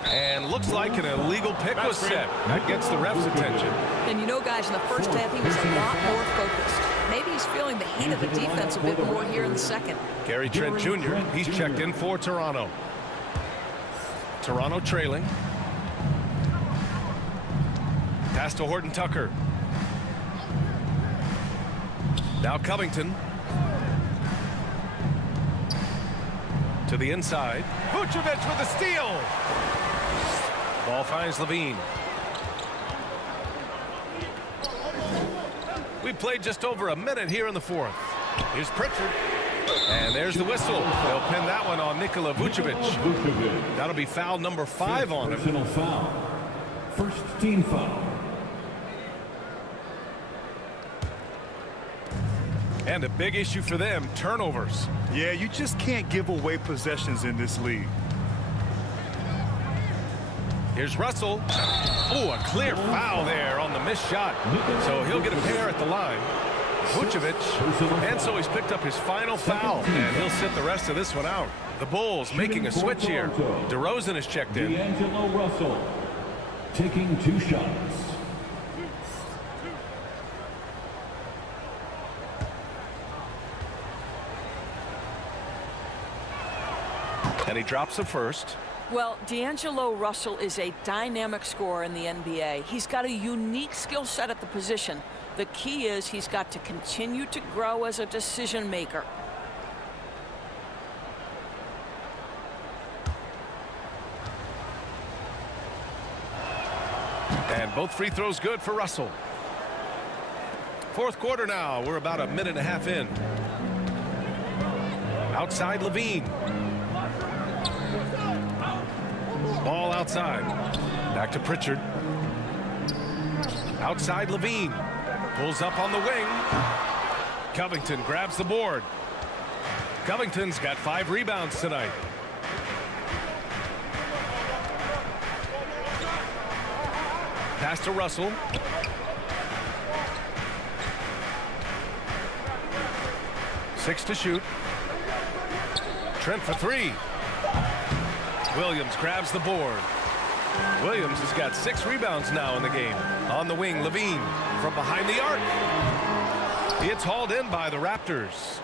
And looks like an illegal pick was set. That gets the ref's attention. And you know, guys, in the first half, he was a lot more focused. Maybe he's feeling the heat of the defense a bit more here in the second. Gary Trent Jr., he's checked in for Toronto. Toronto trailing. Pass to Horton-Tucker. Now Covington. To the inside. Vucevic with a steal. Ball finds Levine. We played just over a minute here in the fourth. Here's Pritchard. And there's the whistle. They'll pin that one on Nikola Vucevic. That'll be foul number 5 on him. Personal foul. First team foul. And a big issue for them, turnovers. Yeah, you just can't give away possessions in this league. Here's Russell. Oh, a clear foul there on the missed shot. So he'll get a pair at the line. Vucevic. And so he's picked up his final foul. And he'll sit the rest of this one out. The Bulls making a switch here. DeRozan is checked in. D'Angelo Russell taking 2 shots. And he drops the first. Well, D'Angelo Russell is a dynamic scorer in the NBA. He's got a unique skill set at the position. The key is he's got to continue to grow as a decision maker. And both free throws good for Russell. Fourth quarter now. We're about a minute and a half in. Outside Levine. Ball outside. Back to Pritchard. Outside Levine. Pulls up on the wing. Covington grabs the board. Covington's got 5 rebounds tonight. Pass to Russell. Six to shoot. Trent for 3. Williams grabs the board. Williams has got 6 rebounds now in the game. On the wing, Levine from behind the arc. It's hauled in by the Raptors.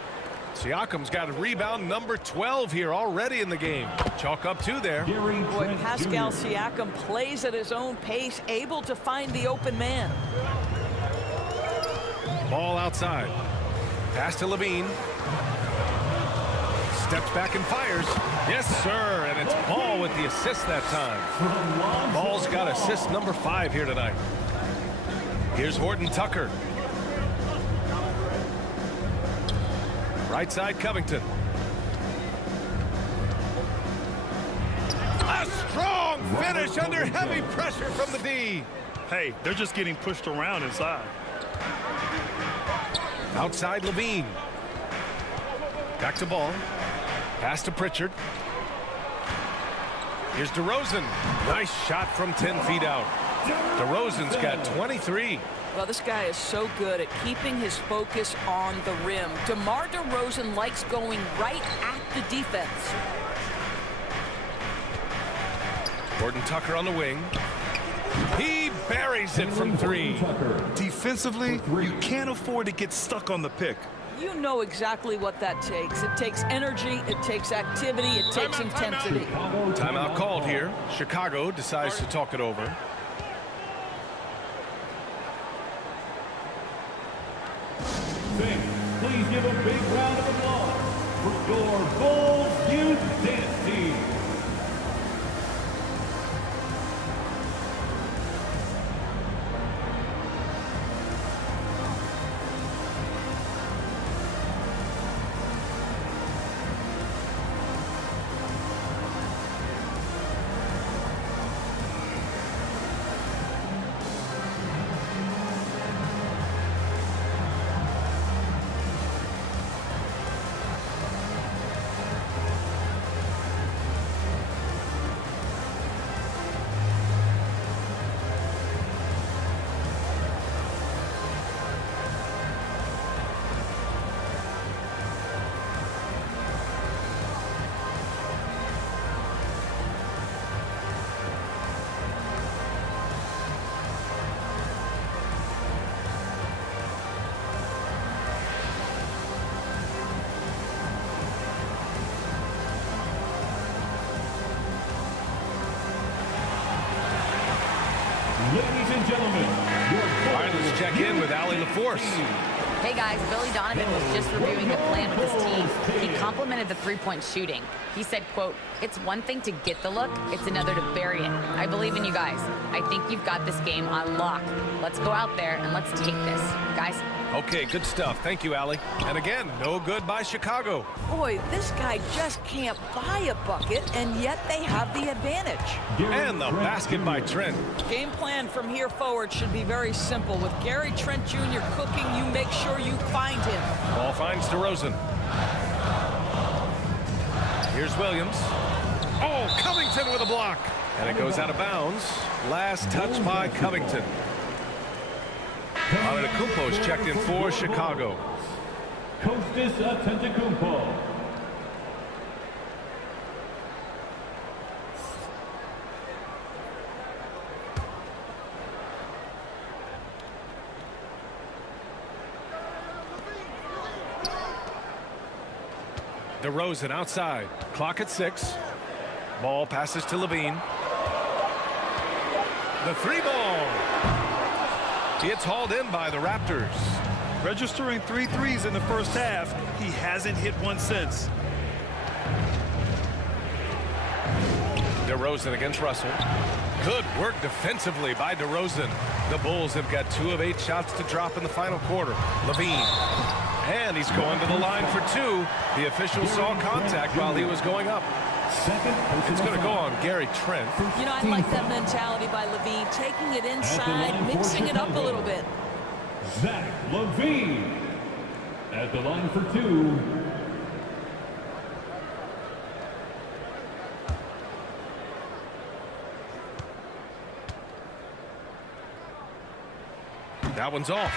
Siakam's got a rebound number 12 here already in the game. Chalk up 2 there. Boy, Pascal Siakam plays at his own pace, able to find the open man. Ball outside. Pass to Levine. Steps back and fires. Yes, sir. And it's Ball with the assist that time. Ball's got assist number 5 here tonight. Here's Horton-Tucker. Right side, Covington. A strong finish under heavy pressure from the D. Hey, they're just getting pushed around inside. Outside Levine. Back to Ball. Pass to Pritchard. Here's DeRozan. Nice shot from 10 feet out. DeRozan's got 23. Well, this guy is so good at keeping his focus on the rim. DeMar DeRozan likes going right at the defense. Horton-Tucker on the wing. He buries it from 3. Defensively, you can't afford to get stuck on the pick. You know exactly what that takes. It takes energy, it takes activity, it takes intensity. Timeout called here. Chicago decides to talk it over. Please give a big round of applause for your Bulls Youth Dance Team. Ladies and gentlemen, All right, let's check in with Allie LaForce. Hey guys, Billy Donovan was just reviewing the plan with his team. He complimented the three-point shooting. He said, quote, "It's one thing to get the look, it's another to bury it. I believe in you guys. I think you've got this game on lock. Let's go out there and let's take this. Guys." Okay, good stuff. Thank you, Allie. And again, no good by Chicago. Boy, this guy just can't buy a bucket, and yet they have the advantage. And the basket by Trent. Game plan from here forward should be very simple. With Gary Trent Jr. cooking, you make sure you find him. Ball finds DeRozan. Here's Williams. Oh, Covington with a block. And it goes out of bounds. Last touch by Covington. Antetokounmpo's checked in for Chicago. Kostas Antetokounmpo. DeRozan outside. Clock at 6. Ball passes to Levine. The three ball. It's hauled in by the Raptors. Registering 3 threes in the first half. He hasn't hit one since. DeRozan against Russell. Good work defensively by DeRozan. The Bulls have got 2 of 8 shots to drop in the final quarter. Levine. And he's going to the line for 2. The official saw contact while he was going up. It's going to go on Gary Trent. You know, I like that mentality by Levine, taking it inside, mixing it up a little bit. Zach LaVine at the line for 2. That one's off.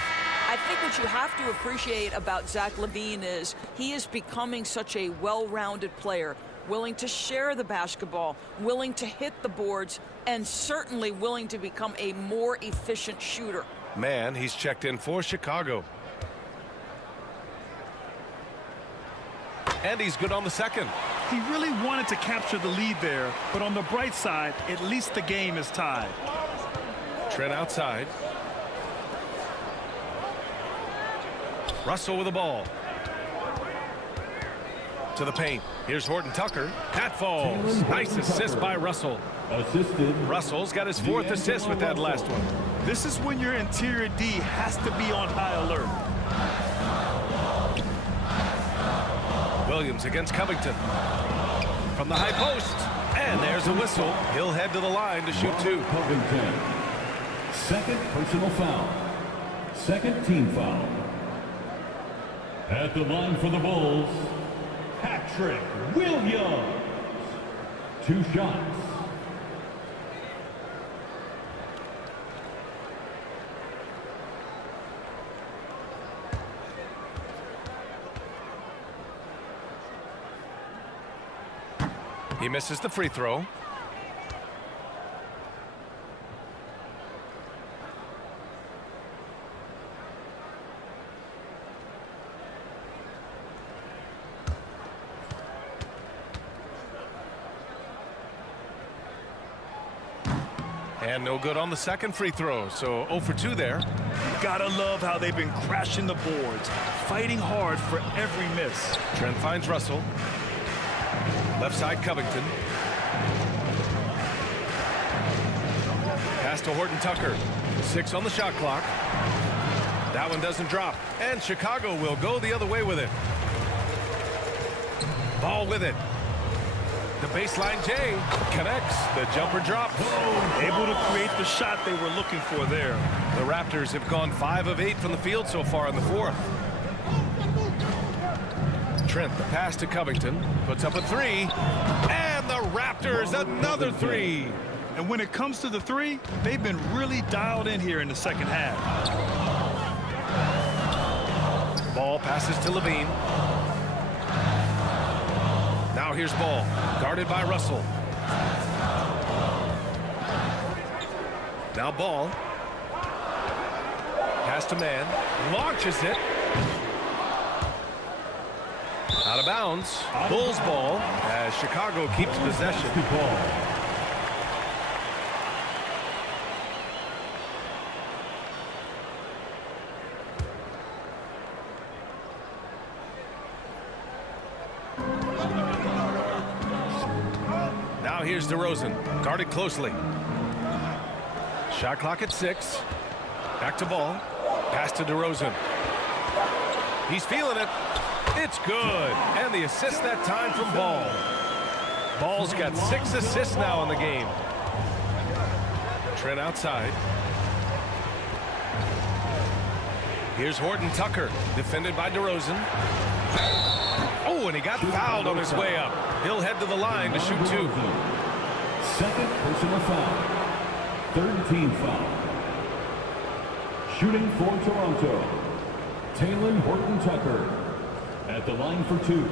I think what you have to appreciate about Zach LaVine is he is becoming such a well-rounded player, willing to share the basketball, willing to hit the boards, and certainly willing to become a more efficient shooter. Man, he's checked in for Chicago. And he's good on the second. He really wanted to capture the lead there, but on the bright side, at least the game is tied. Trent outside. Russell with the ball. To the paint. Here's Horton-Tucker. That falls. Nice assist by Russell. Assisted. Russell's got his 4th assist with that last one. This is when your interior D has to be on high alert. Williams against Covington. From the high post. And there's a whistle. He'll head to the line to shoot 2. Covington. Second personal foul. Second team foul. At the line for the Bulls, Patrick Williams. 2 shots. He misses the free throw. And no good on the second free throw, so 0 for 2 there. Gotta love how they've been crashing the boards, fighting hard for every miss. Trent finds Russell. Left side Covington. Pass to Horton-Tucker. 6 on the shot clock. That one doesn't drop. And Chicago will go the other way with it. Ball with it. The baseline J connects. The jumper drops. Able to create the shot they were looking for there. The Raptors have gone 5 of 8 from the field so far in the 4th. Trent, the pass to Covington, puts up a 3. And the Raptors, another 3. And when it comes to the 3, they've been really dialed in here in the second half. Ball passes to Levine. Now here's Ball, guarded by Russell. Now Ball. Pass to Man. Launches it. Out of bounds. Bulls ball as Chicago keeps possession. Now here's DeRozan, guarded closely. Shot clock at 6. Back to Ball. Pass to DeRozan. He's feeling it. It's good. And the assist that time from Ball. Ball's got 6 assists now in the game. Trent outside. Here's Horton-Tucker, defended by DeRozan. Oh, and he got fouled on his way up. He'll head to the line to shoot 2. Second personal foul. Third team foul. Shooting for Toronto, Taylor Horton-Tucker at the line for 2.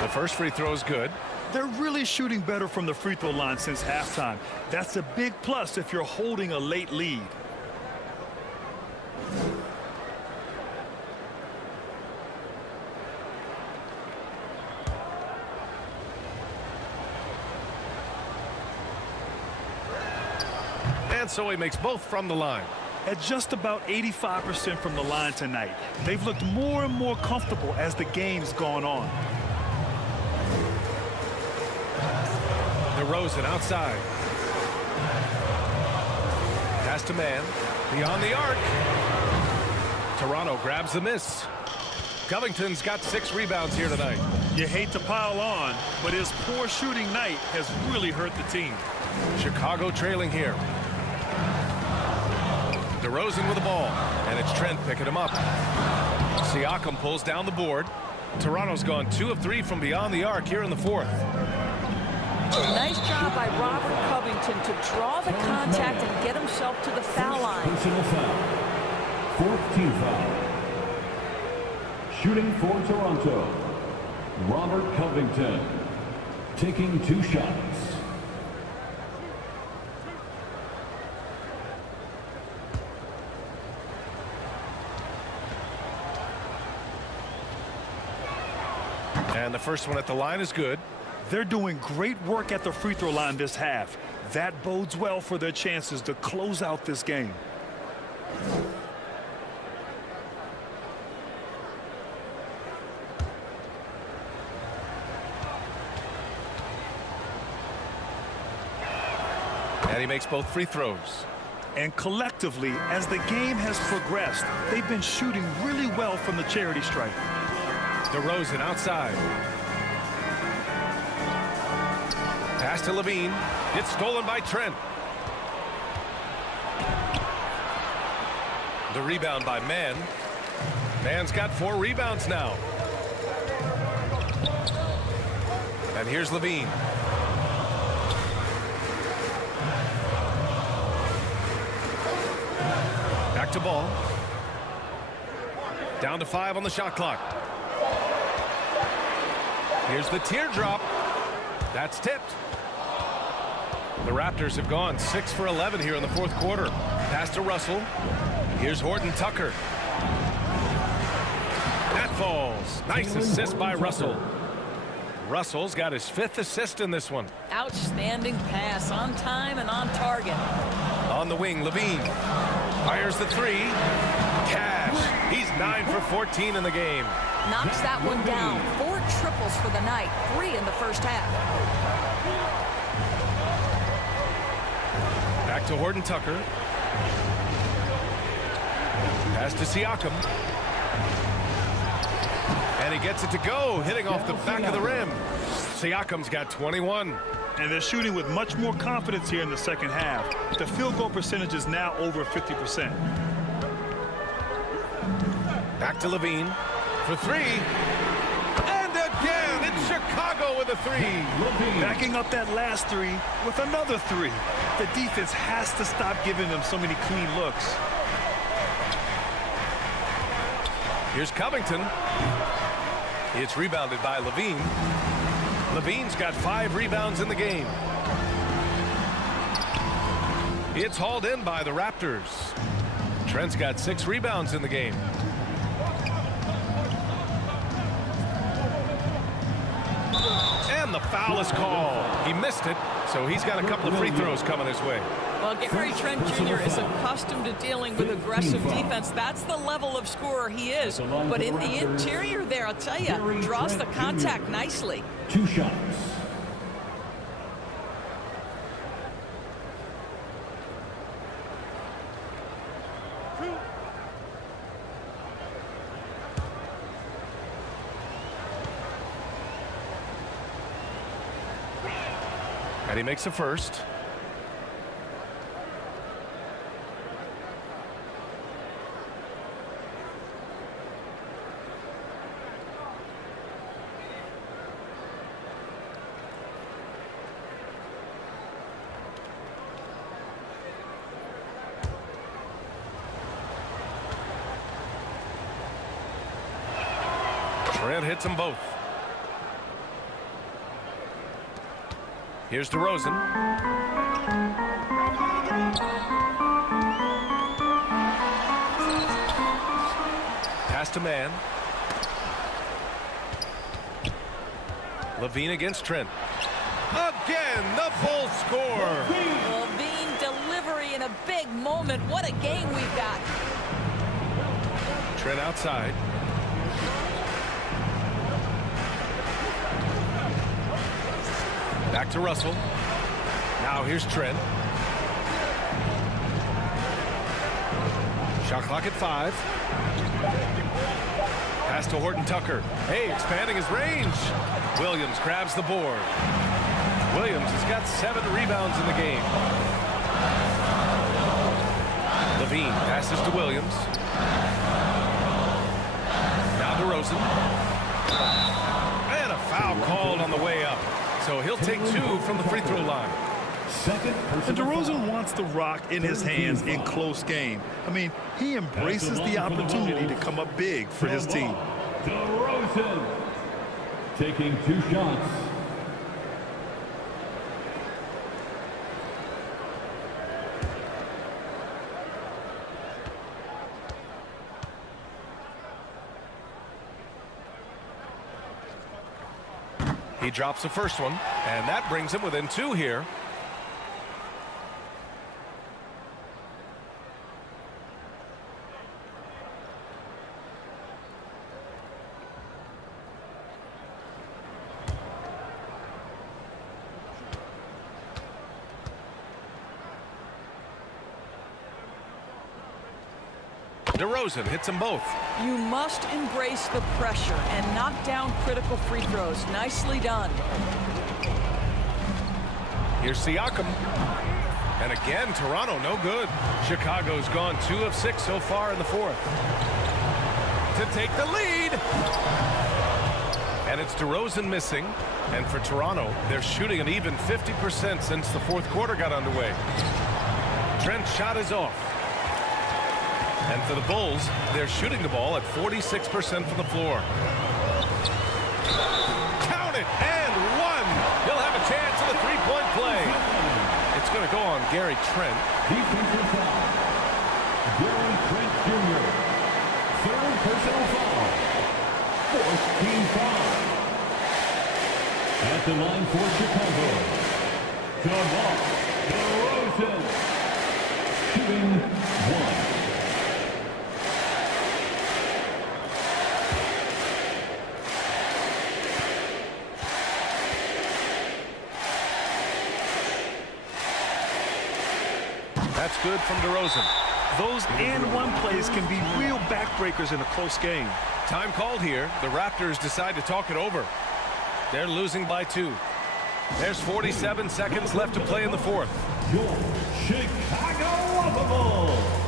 The first free throw is good. They're really shooting better from the free throw line since halftime. That's a big plus if you're holding a late lead. And so he makes both from the line. At just about 85% from the line tonight. They've looked more and more comfortable as the game's gone on. DeRozan outside. Pass to Man. Beyond the arc. Toronto grabs the miss. Covington's got 6 rebounds here tonight. You hate to pile on, but his poor shooting night has really hurt the team. Chicago trailing here. DeRozan with the ball. And it's Trent picking him up. Siakam pulls down the board. Toronto's gone 2 of 3 from beyond the arc here in the 4th. Nice job by Robert Covington to draw the contact and get himself to the foul line. Personal foul. Fourth team foul. Shooting for Toronto, Robert Covington, taking 2 shots. And the first one at the line is good. They're doing great work at the free throw line this half. That bodes well for their chances to close out this game. And he makes both free throws. And collectively, as the game has progressed, they've been shooting really well from the charity stripe. DeRozan outside. Pass to Levine. It's stolen by Trent. The rebound by Man. Man's got 4 rebounds now. And here's Levine. Back to Ball. Down to 5 on the shot clock. Here's the teardrop. That's tipped. The Raptors have gone 6 for 11 here in the 4th quarter. Pass to Russell. Here's Horton-Tucker. That falls. Nice assist by Russell. Russell's got his 5th assist in this one. Outstanding pass, on time and on target. On the wing, Levine fires the 3. Cash. He's 9 for 14 in the game. Knocks that one down. 4 triples for the night, 3 in the first half. Back to Horton-Tucker. Pass to Siakam. And he gets it to go, hitting off the back of the rim. Siakam's got 21. And they're shooting with much more confidence here in the second half. The field goal percentage is now over 50%. Back to Levine for 3. And again, it's Chicago with a 3. Backing up that last 3 with another 3. The defense has to stop giving them so many clean looks. Here's Covington. It's rebounded by Levine. Levine's got 5 rebounds in the game. It's hauled in by the Raptors. Trent's got 6 rebounds in the game. And And the foul is called. He missed it, so he's got a couple of free throws coming his way. Well, Gary Trent Jr. is accustomed to dealing with aggressive defense. That's the level of scorer he is. But in the interior there, I'll tell you, draws the contact nicely. 2 shots. And he makes a first. Trent hits them both. Here's DeRozan. Pass to man. Levine against Trent. Again, the full score. Levine delivery in a big moment. What a game we've got. Trent outside. Back to Russell. Now here's Trent. Shot clock at 5. Pass to Horton-Tucker. Hey, expanding his range. Williams grabs the board. Williams has got 7 rebounds in the game. Levine passes to Williams. Now DeRozan. And a foul called on the way up. So he'll take 2 from the free throw line. And DeRozan wants the rock in his hands in close game. I mean, he embraces the opportunity to come up big for his team. DeRozan taking 2 shots. He drops the first one, and that brings him within 2 here. DeRozan hits them both. You must embrace the pressure and knock down critical free throws. Nicely done. Here's Siakam. And again, Toronto no good. Chicago's gone 2 of 6 so far in the 4th. To take the lead. And it's DeRozan missing. And for Toronto, they're shooting an even 50% since the 4th quarter got underway. Trent's shot is off. And for the Bulls, they're shooting the ball at 46% from the floor. Count it, and 1. He'll have a chance at a 3-point play. It's going to go on Gary Trent. Defensive foul. Gary Trent Jr. 3rd personal foul. 4th team foul. At the line for Chicago, DeMar DeRozan. Shooting 1. That's good from DeRozan. Those and-one plays can be real backbreakers in a close game. Time called here. The Raptors decide to talk it over. They're losing by 2. There's 47 seconds left to play in the 4th. Your Chicago Bulls.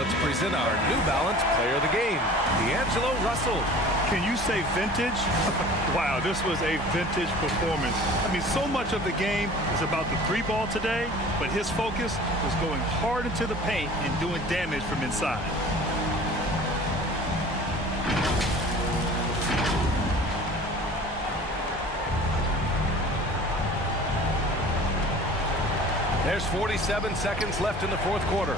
let's present our New Balance Player of the Game, D'Angelo Russell. Can you say vintage? Wow, this was a vintage performance. I mean, so much of the game is about the three ball today, but his focus was going hard into the paint and doing damage from inside. There's 47 seconds left in the fourth quarter.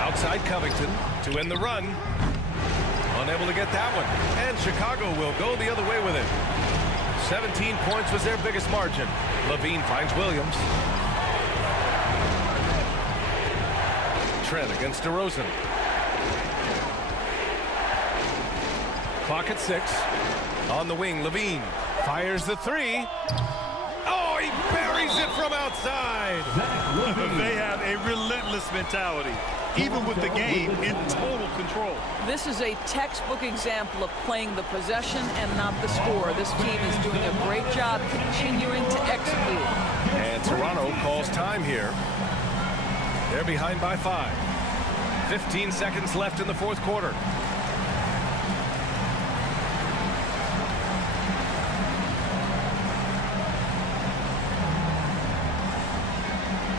Outside Covington to end the run. Unable to get that one. And Chicago will go the other way with it. 17 points was their biggest margin. Levine finds Williams. Trent against DeRozan. Clock at 6. On the wing, Levine fires the three. Oh, he buries it from outside. They have a relentless mentality, even with the game in total control. This is a textbook example of playing the possession and not the score. This team is doing a great job continuing to execute. And Toronto calls time here. They're behind by 5. 15 seconds left in the fourth quarter.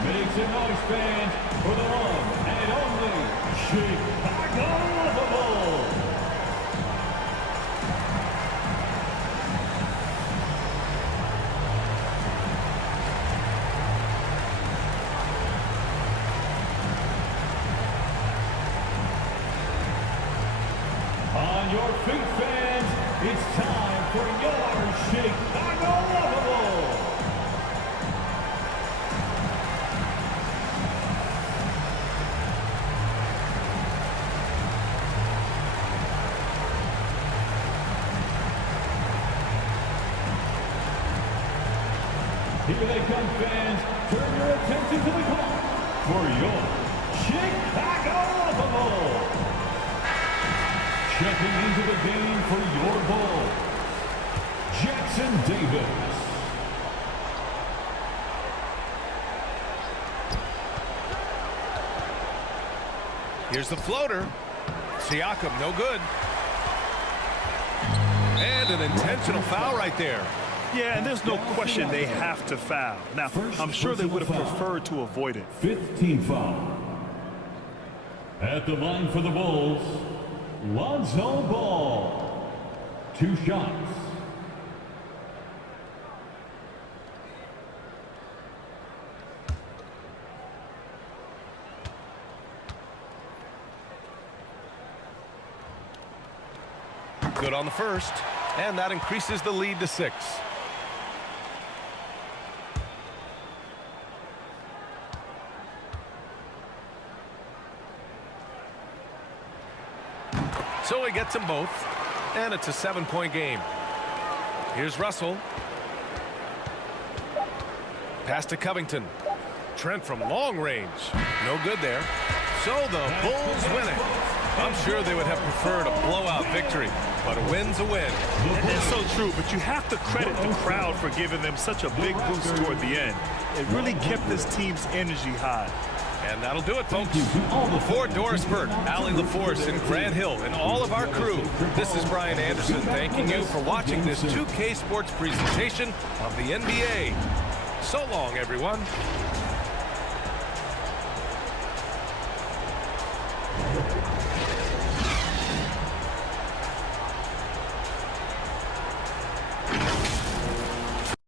Make some noise, fans, for the one and only Chicago Bulls. On your feet, fans, it's time for your Chicago Bulls. Here they come, fans. Turn your attention to the clock for your Chicago Bulls. Checking into the game for your Bulls, Jackson Davis. Here's the floater. Siakam, no good. And an intentional foul right there. Yeah, and there's no question they have to foul. Now, I'm sure they would have preferred to avoid it. 15 foul. At the line for the Bulls, Lonzo Ball. 2 shots. Good on the first, and that increases the lead to 6. So he gets them both, and it's a 7-point game. Here's Russell. Pass to Covington. Trent from long range. No good there. So the Bulls win it. I'm sure they would have preferred a blowout victory, but a win's a win. That's so true, but you have to credit the crowd for giving them such a big boost toward the end. It really kept this team's energy high. And that'll do it, folks. For Doris Burke, Allie LaForce, and Grant Hill, and all of our crew, this is Brian Anderson thanking you for watching this 2K Sports presentation of the NBA. So long, everyone.